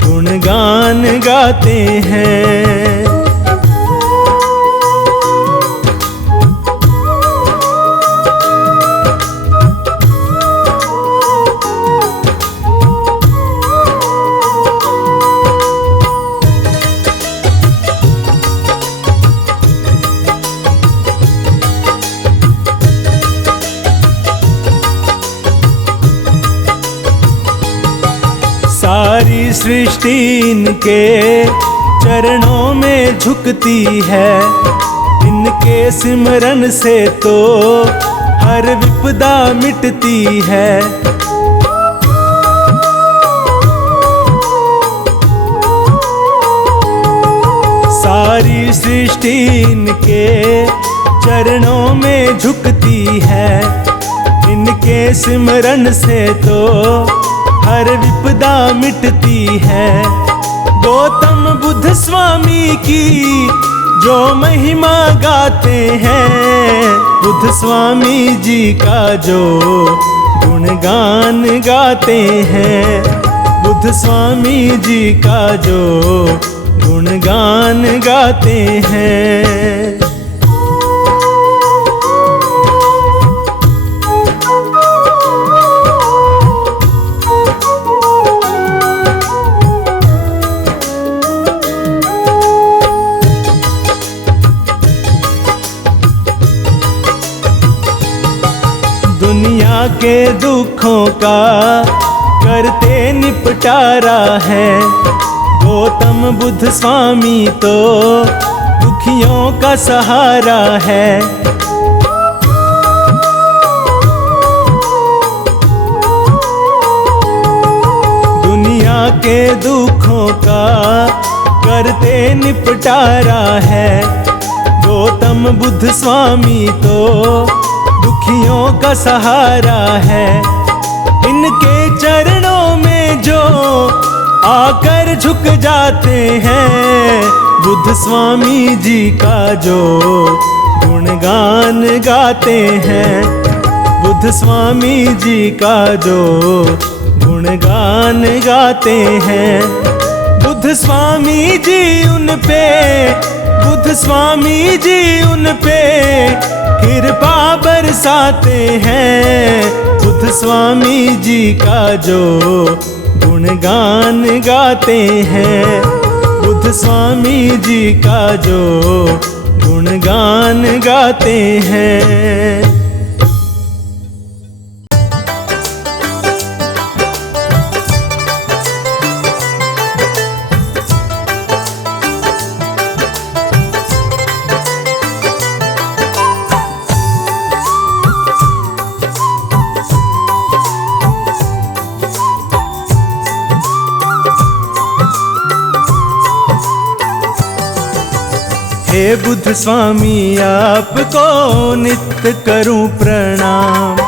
गुणगान गाते हैं। सारी सृष्टि इनके चरणों में झुकती है। इनके सिमरन से तो हर विपदा मिटती है। सारी सृष्टि इनके चरणों में झुकती है। इनके सिमरन से तो हर विपदा मिटती है। गौतम बुद्ध स्वामी की जो महिमा गाते हैं। बुद्ध स्वामी जी का जो गुणगान गाते हैं। बुद्ध स्वामी जी का जो गुणगान गाते हैं। दुनिया के दुखों का करते निपटारा है। गौतम बुद्ध स्वामी तो दुखियों का सहारा है। दुनिया के दुखों का करते निपटारा है। गौतम बुद्ध स्वामी तो दुखियों का सहारा है। इनके चरणों में जो आकर झुक जाते हैं। बुद्ध स्वामी जी का जो गुणगान गाते हैं। बुद्ध स्वामी जी का जो गुणगान गाते हैं। बुद्ध स्वामी जी उन पे, बुद्ध स्वामी जी उन पे कृपा बरसाते हैं। बुद्ध स्वामी जी का जो गुणगान गाते हैं। बुद्ध स्वामी जी का जो गुणगान गाते हैं। हे बुद्ध स्वामी आपको नित्य करूं प्रणाम।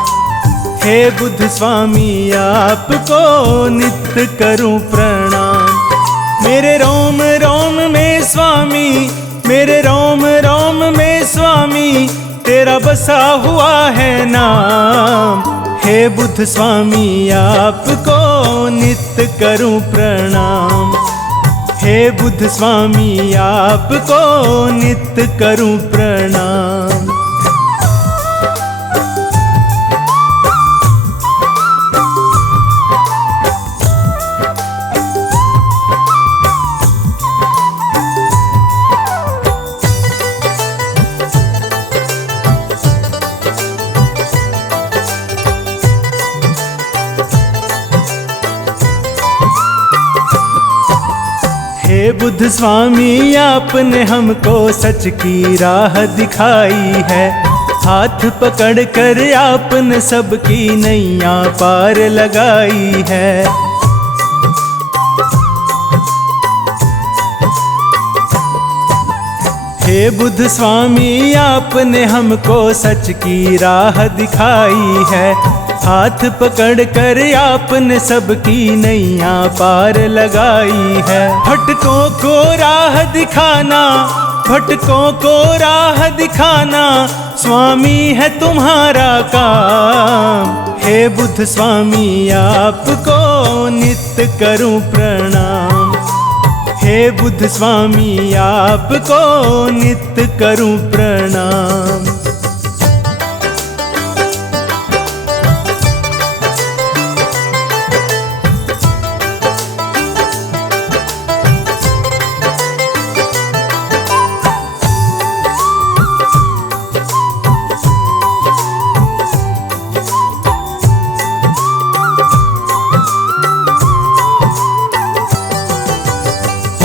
हे बुद्ध स्वामी आपको नित्य करूं प्रणाम। मेरे रोम रोम में स्वामी, मेरे रोम रोम में स्वामी तेरा बसा हुआ है नाम। हे बुद्ध स्वामी आपको नित्य करूं प्रणाम। हे बुद्ध स्वामी आपको नित्य करूं प्रणाम। हे बुद्ध स्वामी आपने हमको सच की राह दिखाई है। हाथ पकड़ कर आपने सबकी नैया पार लगाई है। हे बुद्ध स्वामी आपने हमको सच की राह दिखाई है। हाथ पकड़ कर आपने सबकी नैया पार लगाई है। भटकों को राह दिखाना, भटकों को राह दिखाना स्वामी है तुम्हारा काम। हे बुद्ध स्वामी आपको नित्य करूं प्रणाम। हे बुद्ध स्वामी आपको नित्य करूं प्रणाम।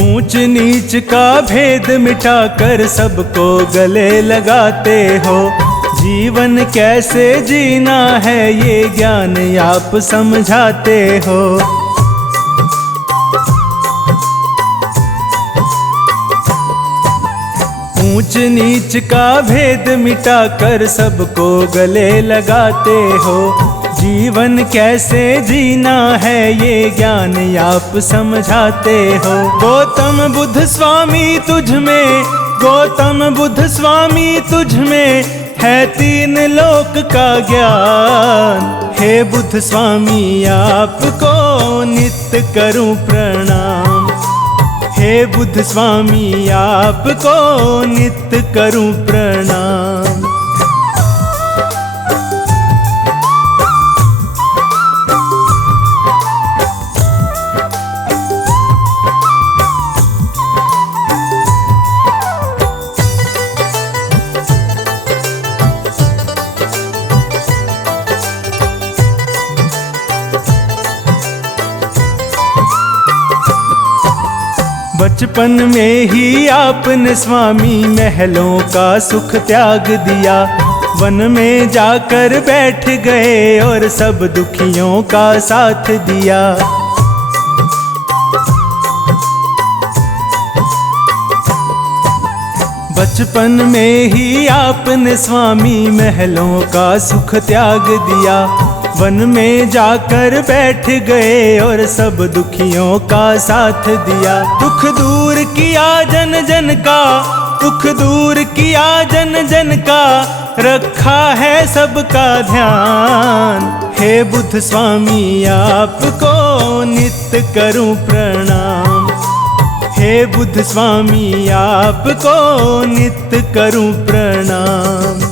ऊंच नीच का भेद मिटाकर सबको गले लगाते हो। जीवन कैसे जीना है ये ज्ञान आप समझाते हो। ऊंच नीच का भेद मिटाकर सबको गले लगाते हो। जीवन कैसे जीना है ये ज्ञान आप समझाते हो। गौतम बुद्ध स्वामी तुझ में, गौतम बुद्ध स्वामी तुझ में है तीन लोक का ज्ञान। हे बुद्ध स्वामी आपको नित्य करूं प्रणाम। हे बुद्ध स्वामी आपको नित्य करूं प्रणाम। बचपन में ही आपने स्वामी महलों का सुख त्याग दिया। वन में जाकर बैठ गए और सब दुखियों का साथ दिया। बचपन में ही आपने स्वामी महलों का सुख त्याग दिया। वन में जाकर बैठ गए और सब दुखियों का साथ दिया। दुख दूर किया जन जन का, दुख दूर किया जन जन का, रखा है सबका ध्यान। हे बुद्ध स्वामी आपको नित्य करूं प्रणाम। हे बुद्ध स्वामी आपको नित्य करूं प्रणाम।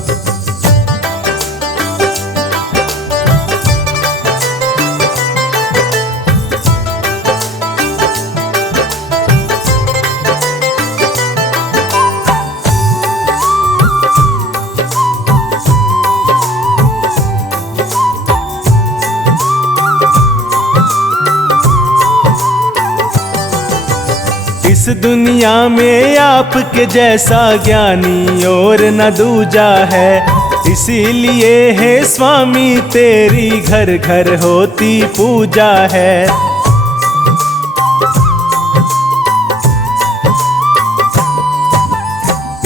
इस दुनिया में आपके जैसा ज्ञानी और न दूजा है। इसीलिए है स्वामी तेरी घर घर होती पूजा है।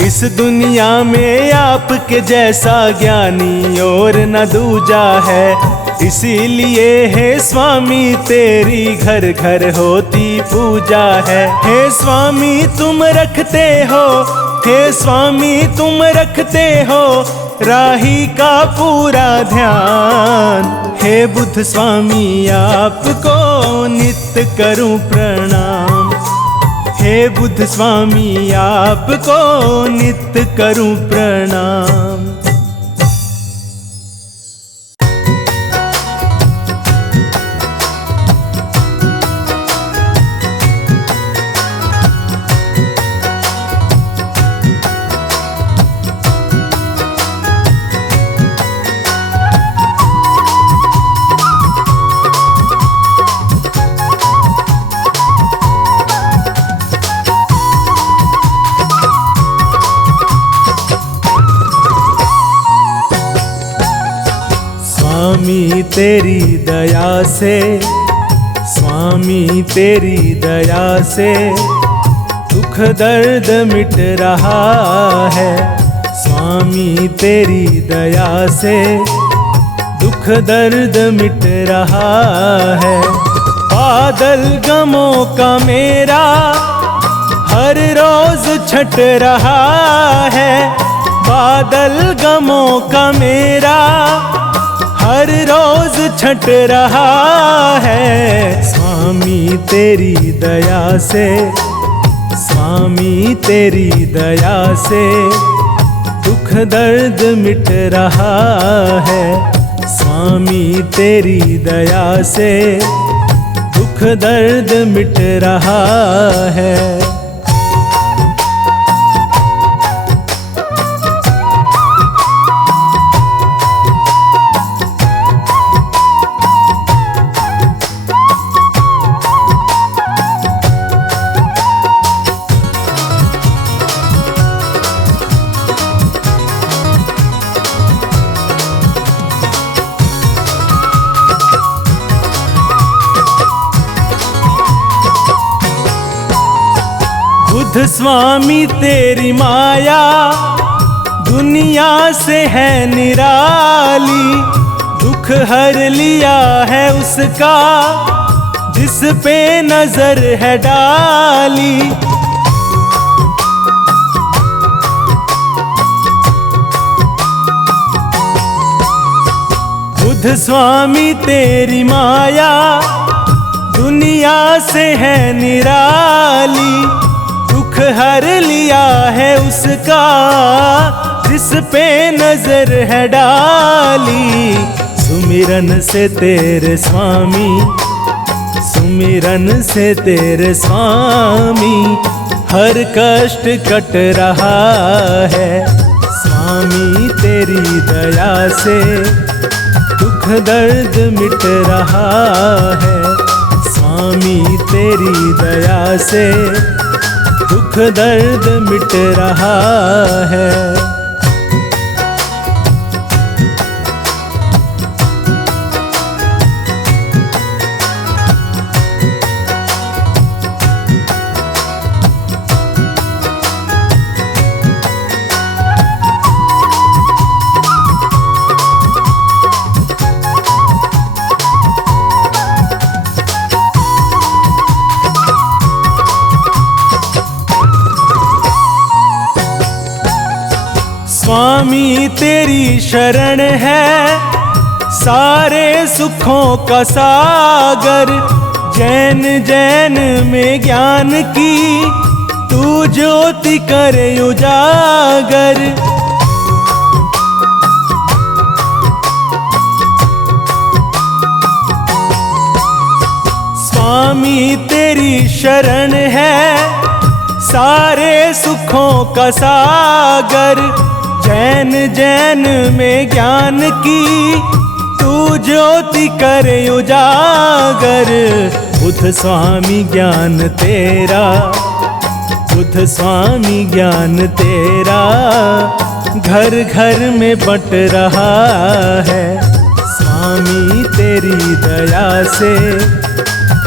इस दुनिया में आपके जैसा ज्ञानी और न दूजा है। इसीलिए है स्वामी तेरी घर घर होती पूजा है। हे स्वामी तुम रखते हो, हे स्वामी तुम रखते हो राही का पूरा ध्यान। हे बुद्ध स्वामी आपको नित्य करूं प्रणाम। हे बुद्ध स्वामी आपको नित्य करूं प्रणाम। स्वामी तेरी दया से, स्वामी तेरी दया से दुख दर्द मिट रहा है स्वामी तेरी दया से, दुख दर्द मिट रहा है। बादल गमों का मेरा हर रोज छट रहा है, बादल गमों का मेरा हर रोज छट रहा है। स्वामी तेरी दया से, स्वामी तेरी दया से दुख दर्द मिट रहा है। स्वामी तेरी दया से दुख दर्द मिट रहा है। बुद्ध स्वामी तेरी माया दुनिया से है निराली, दुख हर लिया है उसका जिस पे नजर है डाली। बुद्ध स्वामी तेरी माया दुनिया से है निराली, दुख हर लिया है उसका जिस पे नजर है डाली। सुमिरन से तेरे स्वामी, सुमिरन से तेरे स्वामी हर कष्ट कट रहा है। स्वामी तेरी दया से दुख दर्द मिट रहा है। स्वामी तेरी दया से दुख दर्द मिट रहा है। स्वामी तेरी शरण है सारे सुखों का सागर, जैन जैन में ज्ञान की तू ज्योति करे उजागर। स्वामी तेरी शरण है सारे सुखों का सागर, जैन जैन में ज्ञान की तू ज्योति करे उजागर। बुद्ध स्वामी ज्ञान तेरा, बुद्ध स्वामी ज्ञान तेरा घर घर में बट रहा है। स्वामी तेरी दया से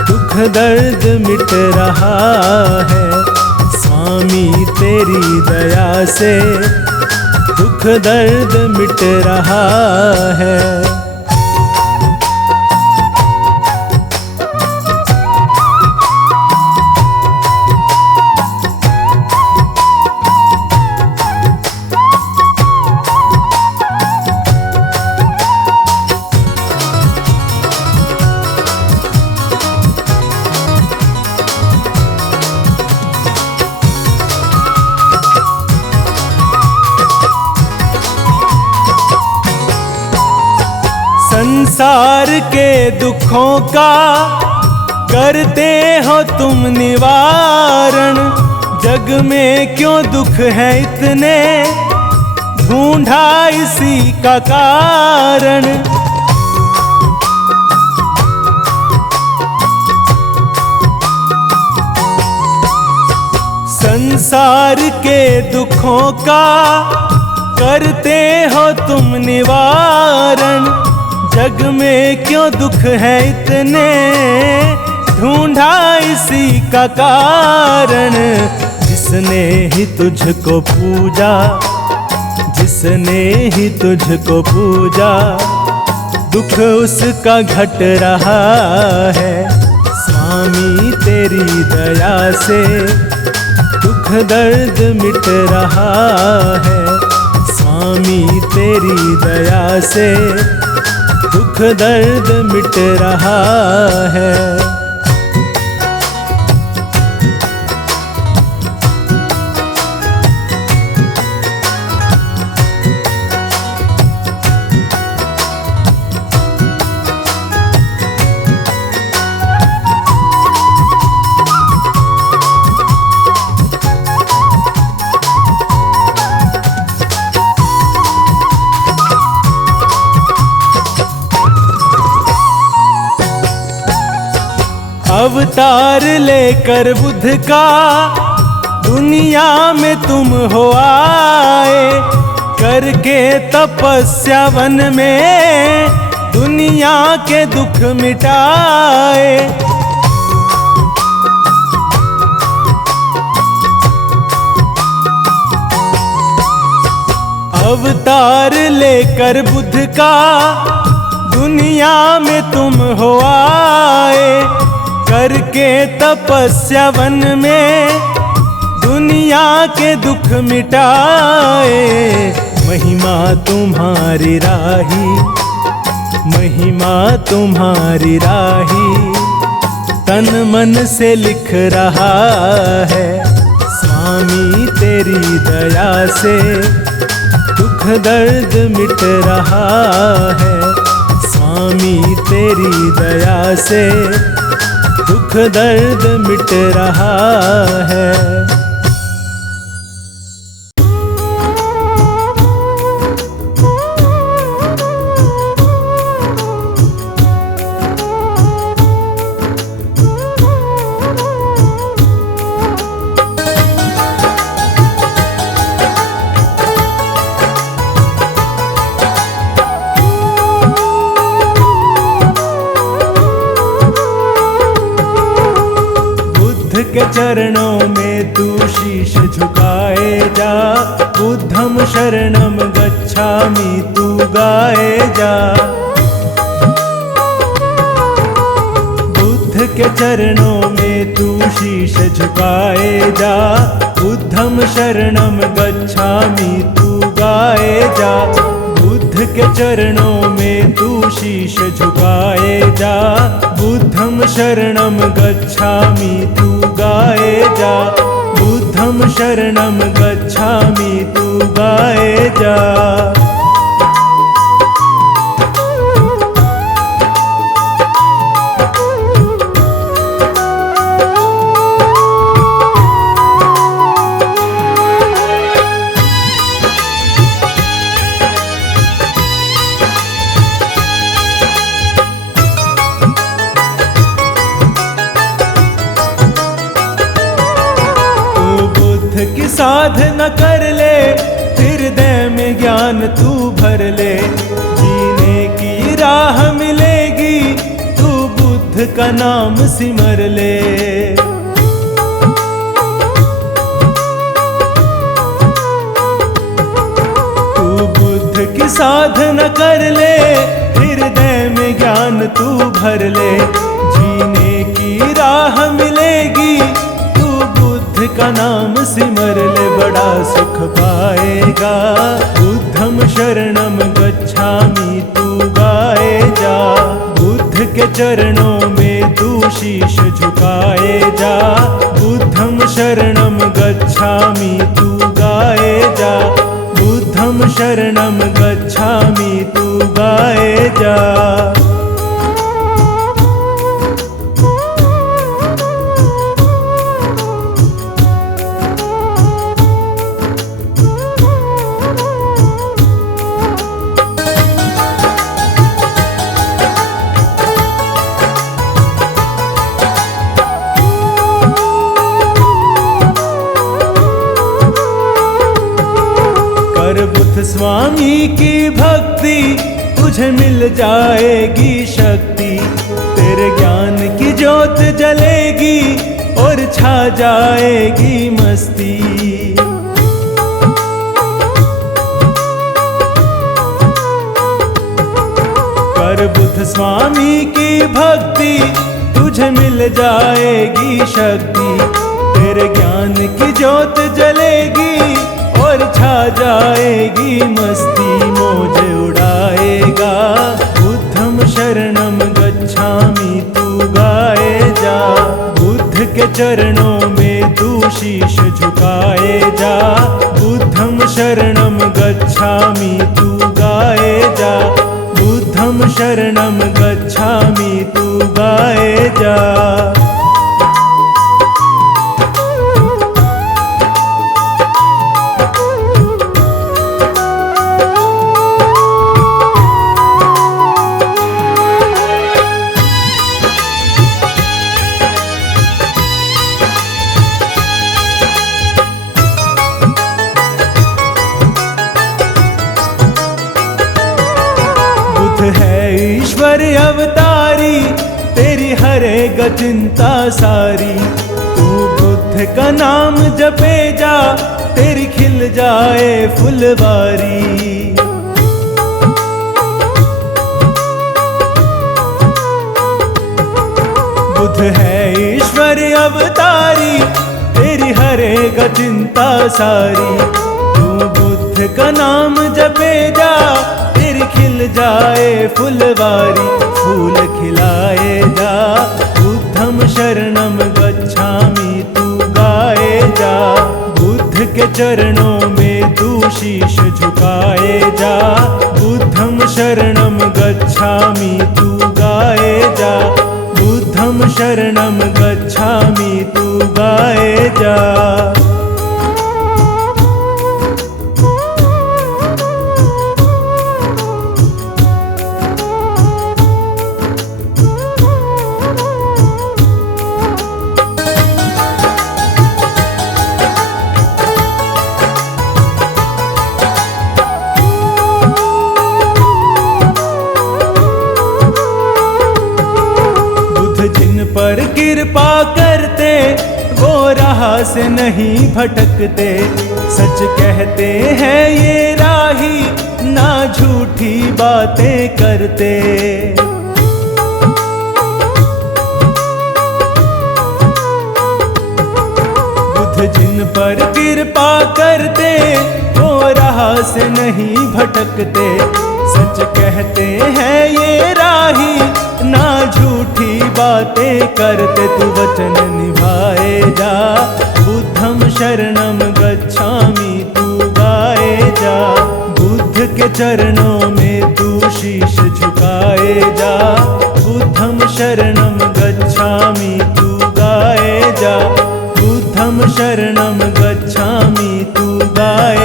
दुख दर्द मिट रहा है। स्वामी तेरी दया से दुख दर्द मिट रहा है। संसार के दुखों का करते हो तुम निवारण, जग में क्यों दुख है इतने ढूंढा इसी का कारण। संसार के दुखों का करते हो तुम निवारण, जग में क्यों दुख है इतने ढूंढा इसी का कारण। जिसने ही तुझको पूजा, जिसने ही तुझको पूजा, दुख उसका घट रहा है। स्वामी तेरी दया से दुख दर्द मिट रहा है। स्वामी तेरी दया से दुख दर्द मिट रहा है। अवतार लेकर बुद्ध का दुनिया में तुम हो आए, करके तपस्या वन में दुनिया के दुख मिटाए। अवतार लेकर बुद्ध का दुनिया में तुम हो आए, करके तपस्या वन में दुनिया के दुख मिटाए। महिमा तुम्हारी राही, महिमा तुम्हारी राही, तन मन से लिख रहा है। स्वामी तेरी दया से दुख दर्द मिट रहा है। स्वामी तेरी दया से दुख दर्द मिट रहा है। के चरणों में तू शीश झुकाए जा, बुद्धम शरणम गच्छामि तू गाए जा। बुद्ध के चरणों में तू शीश झुकाए जा, बुद्धम शरणम गच्छामि तू गाए जा। बुद्ध के चरणों में तू शीश झुकाए जा, बुद्धम शरणम गच्छामि तू गाए जा। बुद्धम शरणम गच्छामि तू गाए जा। की साधना कर ले, हृदय में ज्ञान तू भर ले। जीने की राह मिलेगी, तू बुद्ध का नाम सिमर ले। तू बुद्ध की साधना कर ले, हृदय में ज्ञान तू भर ले। जीने की राह मिलेगी, का नाम सिमर ले, बड़ा सुख पाएगा। बुद्धम शरणम गच्छामि तू गाए जा। बुद्ध के चरणों में तू शीश झुकाए जा, बुद्धम शरणम गच्छामि तू गाए जा। बुद्धम शरणम गच्छामि तू गाए जा। बुद्ध स्वामी की भक्ति तुझे मिल जाएगी शक्ति। तेरे ज्ञान की ज्योत जलेगी, और छा जाएगी मस्ती। कर बुद्ध स्वामी की भक्ति, तुझे मिल जाएगी शक्ति। तेरे ज्ञान की ज्योत जलेगी और छा जाएगी मस्ती। मौज उड़ाएगा बुद्धम शरणम गच्छामि, तू गाए जा। बुद्ध के चरणों में तू शीश झुकाए जा। बुद्धम शरणम गच्छामि, तू गाए जा। बुद्धम शरणम गच्छामि, तू गाए जा। है ईश्वर अवतारी, तेरी हरेगा चिंता सारी। तू बुद्ध का नाम जपे जा, तेरी खिल जाए फुलवारी। बुद्ध है ईश्वर अवतारी, तेरी हरेगा चिंता सारी। तू बुद्ध का नाम जपे जा, तेरी खिल जाए फुलवारी। फूल खिलाए जा, बुद्धम शरणम गच्छामि, तू गाए जा। बुद्ध के चरणों में तू शीश झुकाए जा। बुद्धम शरणम गच्छामि, तू गाए जा। बुद्धम शरणम गच्छामि, तू गाए जा। जिन पर कृपा करते वो राह से नहीं भटकते। सच कहते हैं ये राही, ना झूठी बातें करते। बुद्ध जिन पर कृपा करते वो राह से नहीं भटकते। सच कहते हैं ये राही, ना झूठी बातें करते। तू वचन निभाए जा, बुद्धम शरणम गच्छामि, तू गाए जा। बुद्ध के चरणों में तू शीश झुकाए जा। बुद्धम शरणम गच्छामि, तू गाए जा। बुद्धम शरणम गच्छामि, तू गाए